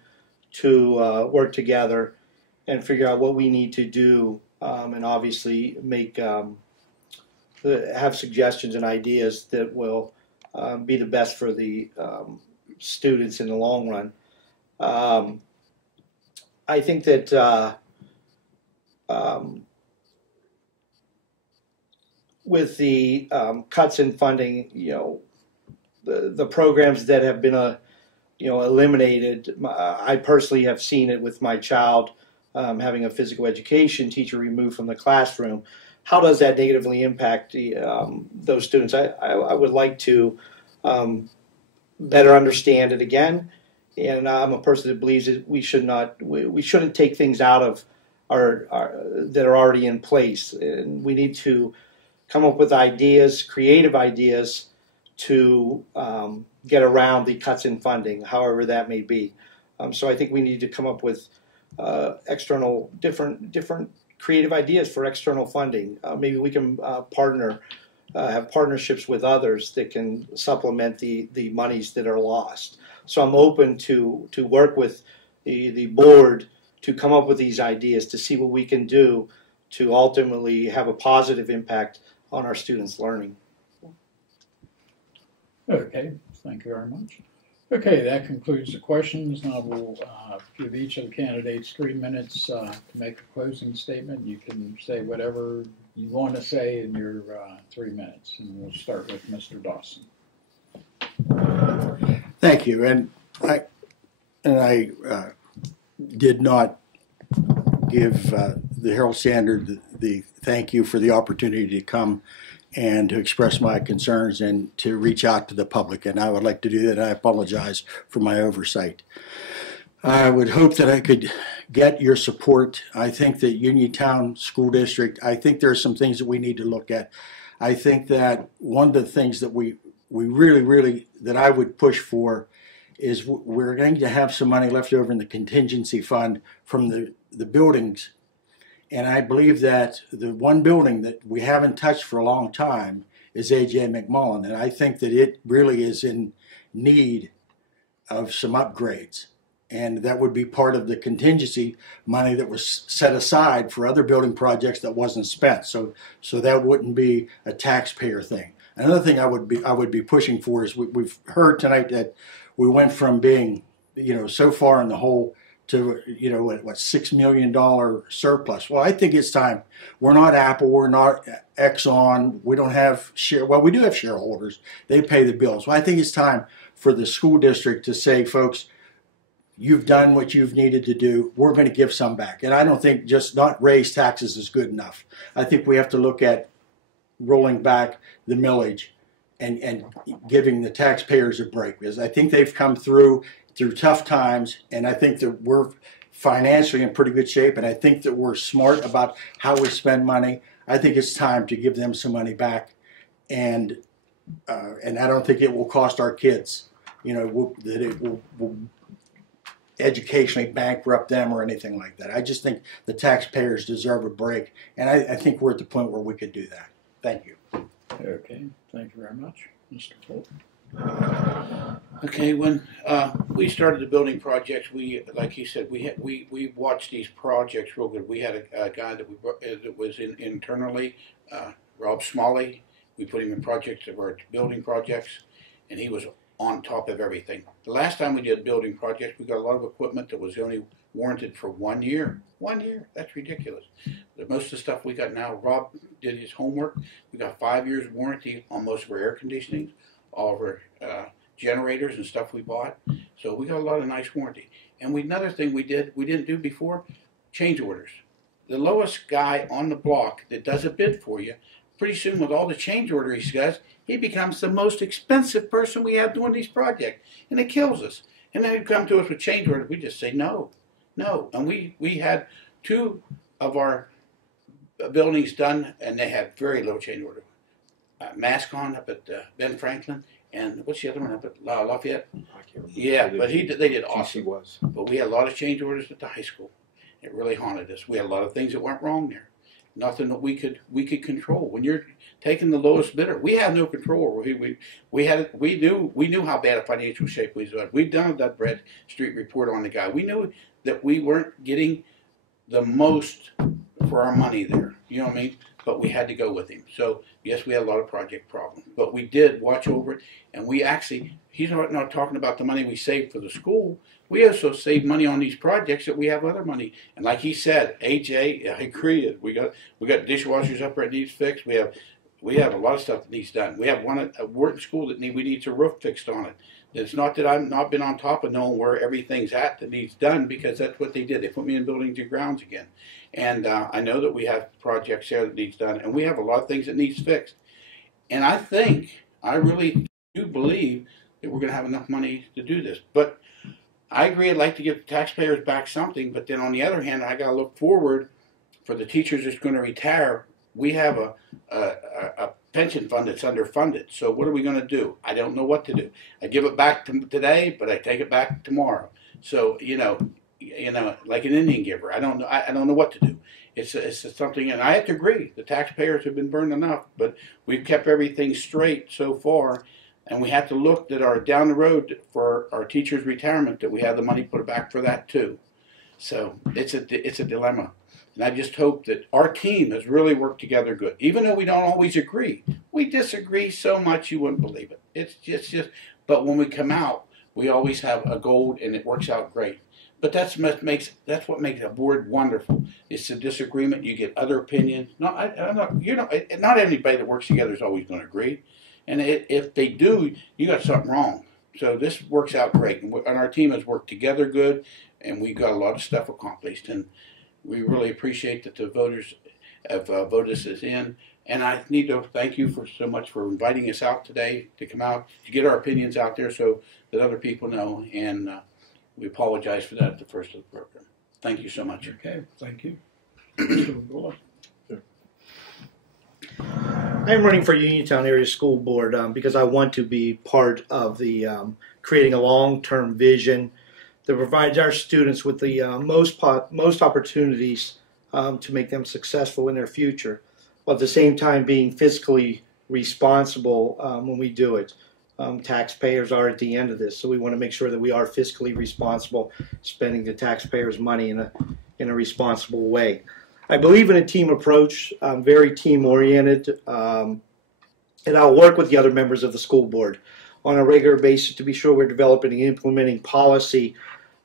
to work together and figure out what we need to do, and obviously have suggestions and ideas that will be the best for the students in the long run. I think that with the cuts in funding, the programs that have been eliminated. I personally have seen it with my child having a physical education teacher removed from the classroom. How does that negatively impact those students? I would like to better understand it again, and I'm a person that believes that we shouldn't take things out of our that are already in place, and we need to come up with ideas, creative ideas, to get around the cuts in funding, however that may be. So I think we need to come up with external, different creative ideas for external funding. Maybe we can have partnerships with others that can supplement the monies that are lost. So I'm open to work with the board to come up with these ideas to see what we can do to ultimately have a positive impact on our students' learning. Okay, thank you very much. Okay, that concludes the questions. Now we'll give each of the candidates 3 minutes to make a closing statement. You can say whatever you want to say in your 3 minutes, and we'll start with Mr. Dawson. Thank you, and I did not give the Herald-Standard the thank you for the opportunity to come and to express my concerns and to reach out to the public, and I would like to do that. I apologize for my oversight. I would hope that I could get your support. I think that Uniontown School District, I think there are some things that we need to look at. I think that one of the things that we really, that I would push for is we're going to have some money left over in the contingency fund from the buildings. And I believe that the one building that we haven't touched for a long time is A.J. McMullen. And I think that it really is in need of some upgrades. And that would be part of the contingency money that was set aside for other building projects that wasn't spent. So that wouldn't be a taxpayer thing. Another thing I would be pushing for is we've heard tonight that we went from being, so far in the hole to, $6 million surplus. Well, I think it's time. We're not Apple, we're not Exxon, we don't have we do have shareholders. They pay the bills. Well, I think it's time for the school district to say, folks, you've done what you've needed to do. We're going to give some back. And I don't think just not raise taxes is good enough. I think we have to look at rolling back the millage and giving the taxpayers a break, because I think they've come through tough times, and I think that we're financially in pretty good shape, and I think that we're smart about how we spend money. I think it's time to give them some money back, and I don't think it will cost our kids, that it will educationally bankrupt them or anything like that. I just think the taxpayers deserve a break, and I think we're at the point where we could do that. Thank you. Okay, thank you very much. Mr. Fulton. Okay, when we started the building projects, like he said, we watched these projects real good. We had a guy that was internally, Rob Smalley. We put him in projects that were building projects, and he was on top of everything. The last time we did building projects, we got a lot of equipment that was only warranted for 1 year. 1 year, that's ridiculous. Most of the stuff we got now, Rob did his homework. We got 5 years warranty on most of our air conditioning, all of our generators and stuff we bought. So we got a lot of nice warranty. And another thing we didn't do before, change orders. The lowest guy on the block that does a bid for you, pretty soon with all the change orders he does, he becomes the most expensive person we have doing these projects. And it kills us. And then he come to us with change orders, we just say no. And we had 2 of our buildings done, and they had very low change order. Mascon up at Ben Franklin, and what's the other one up at Lafayette? I can't remember. Yeah, but they did awesome. Was. But we had a lot of change orders at the high school. It really haunted us. We had a lot of things that went wrong there. Nothing that we could control. When you're taking the lowest bidder, we had no control. We knew how bad a financial shape we was in. We'd done a Dudbred Street report on the guy. We knew that we weren't getting the most for our money there. You know what I mean? but we had to go with him. So yes, we had a lot of project problems, but we did watch over it, and we actually, he's not talking about the money we saved for the school. We also saved money on these projects that we have other money. And like he said, AJ, I agree. We got dishwashers up there that needs fixed. We have a lot of stuff that needs done. We have one at Wharton School that needs a roof fixed on it. It's not that I've not been on top of knowing where everything's at that needs done, because that's what they did. They put me in buildings and grounds again. And I know that we have projects there that needs done, and we have a lot of things that needs fixed. And I really do believe that we're going to have enough money to do this. But I agree, I'd like to give the taxpayers back something, but then on the other hand, I got to look forward for the teachers that's going to retire. We have a pension fund that's underfunded. So what are we going to do? I don't know what to do. I give it back today, but I take it back tomorrow. So you know, like an Indian giver. I don't know what to do. It's something, and I have to agree. The taxpayers have been burned enough, but we've kept everything straight so far. And we have to look that our down the road for our teachers' retirement, that we have the money put back for that too. So it's a dilemma. And I just hope that our team has really worked together good. Even though we don't always agree. We disagree so much you wouldn't believe it. It's just but when we come out, we always have a goal, and it works out great. But that's what makes a board wonderful. It's a disagreement. You get other opinions. Not everybody that works together is always going to agree. And if they do, you got something wrong. So this works out great. And our team has worked together good, and we got a lot of stuff accomplished. And we really appreciate that the voters have voted us in. And I need to thank you so much for inviting us out today to come out, to get our opinions out there so that other people know. And we apologize for that at the first of the program. Thank you so much. Okay, thank you. Mr. Regola. I'm running for Uniontown Area School Board because I want to be part of the creating a long-term vision that provides our students with the most opportunities to make them successful in their future, while at the same time being fiscally responsible when we do it. Taxpayers are at the end of this, so we want to make sure that we are fiscally responsible, spending the taxpayers' money in a responsible way. I believe in a team approach. I'm very team-oriented, and I'll work with the other members of the school board on a regular basis to be sure we're developing and implementing policy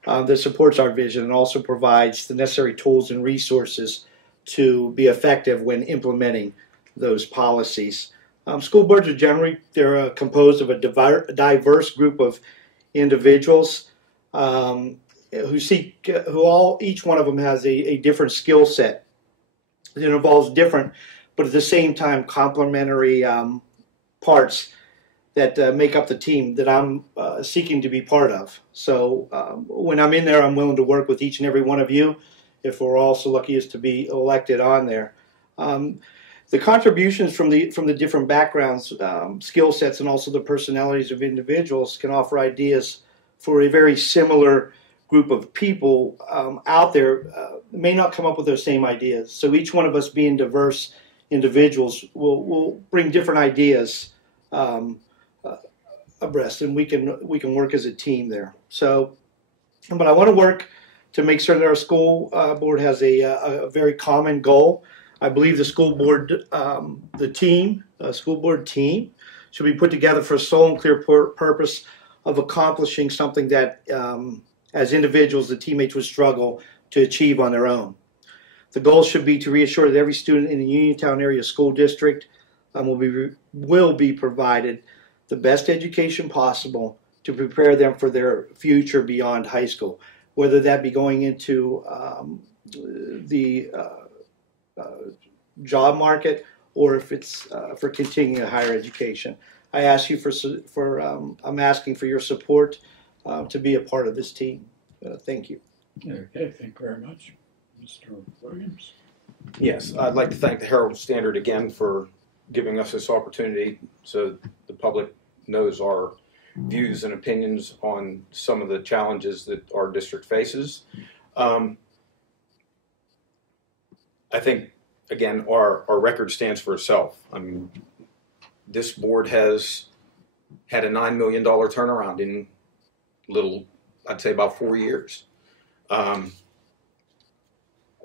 that supports our vision and also provides the necessary tools and resources to be effective when implementing those policies. School boards are generally composed of a diverse group of individuals each one of them has a different skill set. It involves different, but at the same time complementary parts that make up the team that I'm seeking to be part of. So when I'm in there, I'm willing to work with each and every one of you if we're all so lucky as to be elected on there. The contributions from the different backgrounds, skill sets, and also the personalities of individuals can offer ideas for a very similar group of people out there may not come up with those same ideas. So each one of us being diverse individuals will bring different ideas abreast, and we can work as a team there. So, but I want to work to make sure that our school board has a very common goal. I believe the school board, school board team, should be put together for a sole and clear purpose of accomplishing something that, as individuals, the teammates would struggle to achieve on their own. The goal should be to reassure that every student in the Uniontown Area School District will be provided the best education possible to prepare them for their future beyond high school, whether that be going into the job market or if it's for continuing higher education. I ask you I'm asking for your support to be a part of this team. Thank you. Okay, thank you very much. Mr. Williams. Yes, I'd like to thank the Herald-Standard again for giving us this opportunity so the public knows our views and opinions on some of the challenges that our district faces. I think, again, our record stands for itself. I mean, this board has had a $9 million turnaround in I'd say about 4 years.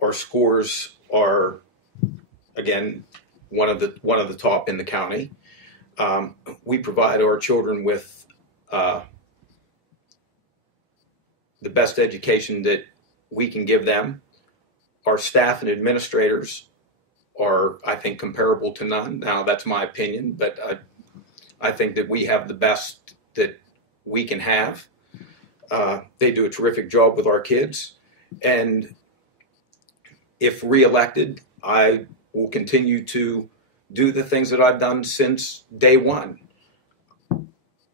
Our scores are, again, one of the top in the county. We provide our children with the best education that we can give them. Our staff and administrators are, I think, comparable to none. Now, that's my opinion, but I think that we have the best that we can have. They do a terrific job with our kids, and if reelected, I will continue to do the things that I've done since day one.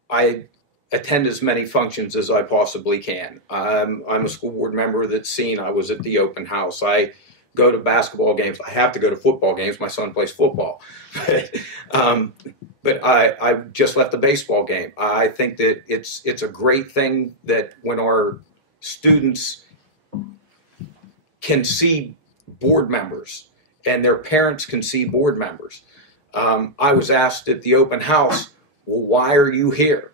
I attend as many functions as I possibly can. I'm a school board member that's seen. I was at the open house. I go to basketball games. I have to go to football games. My son plays football. But I just left a baseball game. I think that it's a great thing that when our students can see board members and their parents can see board members. I was asked at the open house, well, why are you here?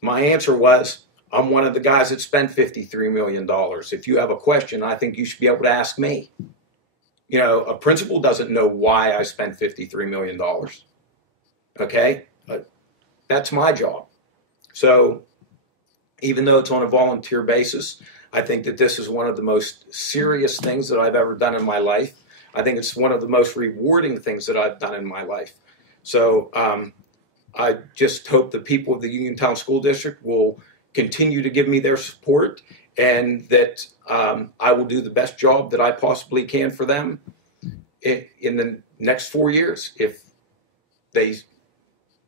My answer was, I'm one of the guys that spent $53 million. If you have a question, I think you should be able to ask me. You know, a principal doesn't know why I spent $53 million. Okay? That's my job. So even though it's on a volunteer basis, I think that this is one of the most serious things that I've ever done in my life. I think it's one of the most rewarding things that I've done in my life. So I just hope the people of the Uniontown School District will continue to give me their support, and that I will do the best job that I possibly can for them in the next 4 years if they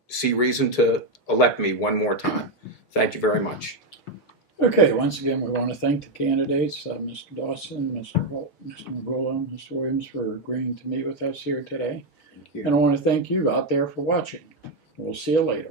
see reason to elect me one more time. Thank you very much. Okay, once again, we want to thank the candidates, Mr. Dawson, Mr. Holt, Mr. McGowan, Mr. Williams, for agreeing to meet with us here today. And I want to thank you out there for watching. We'll see you later.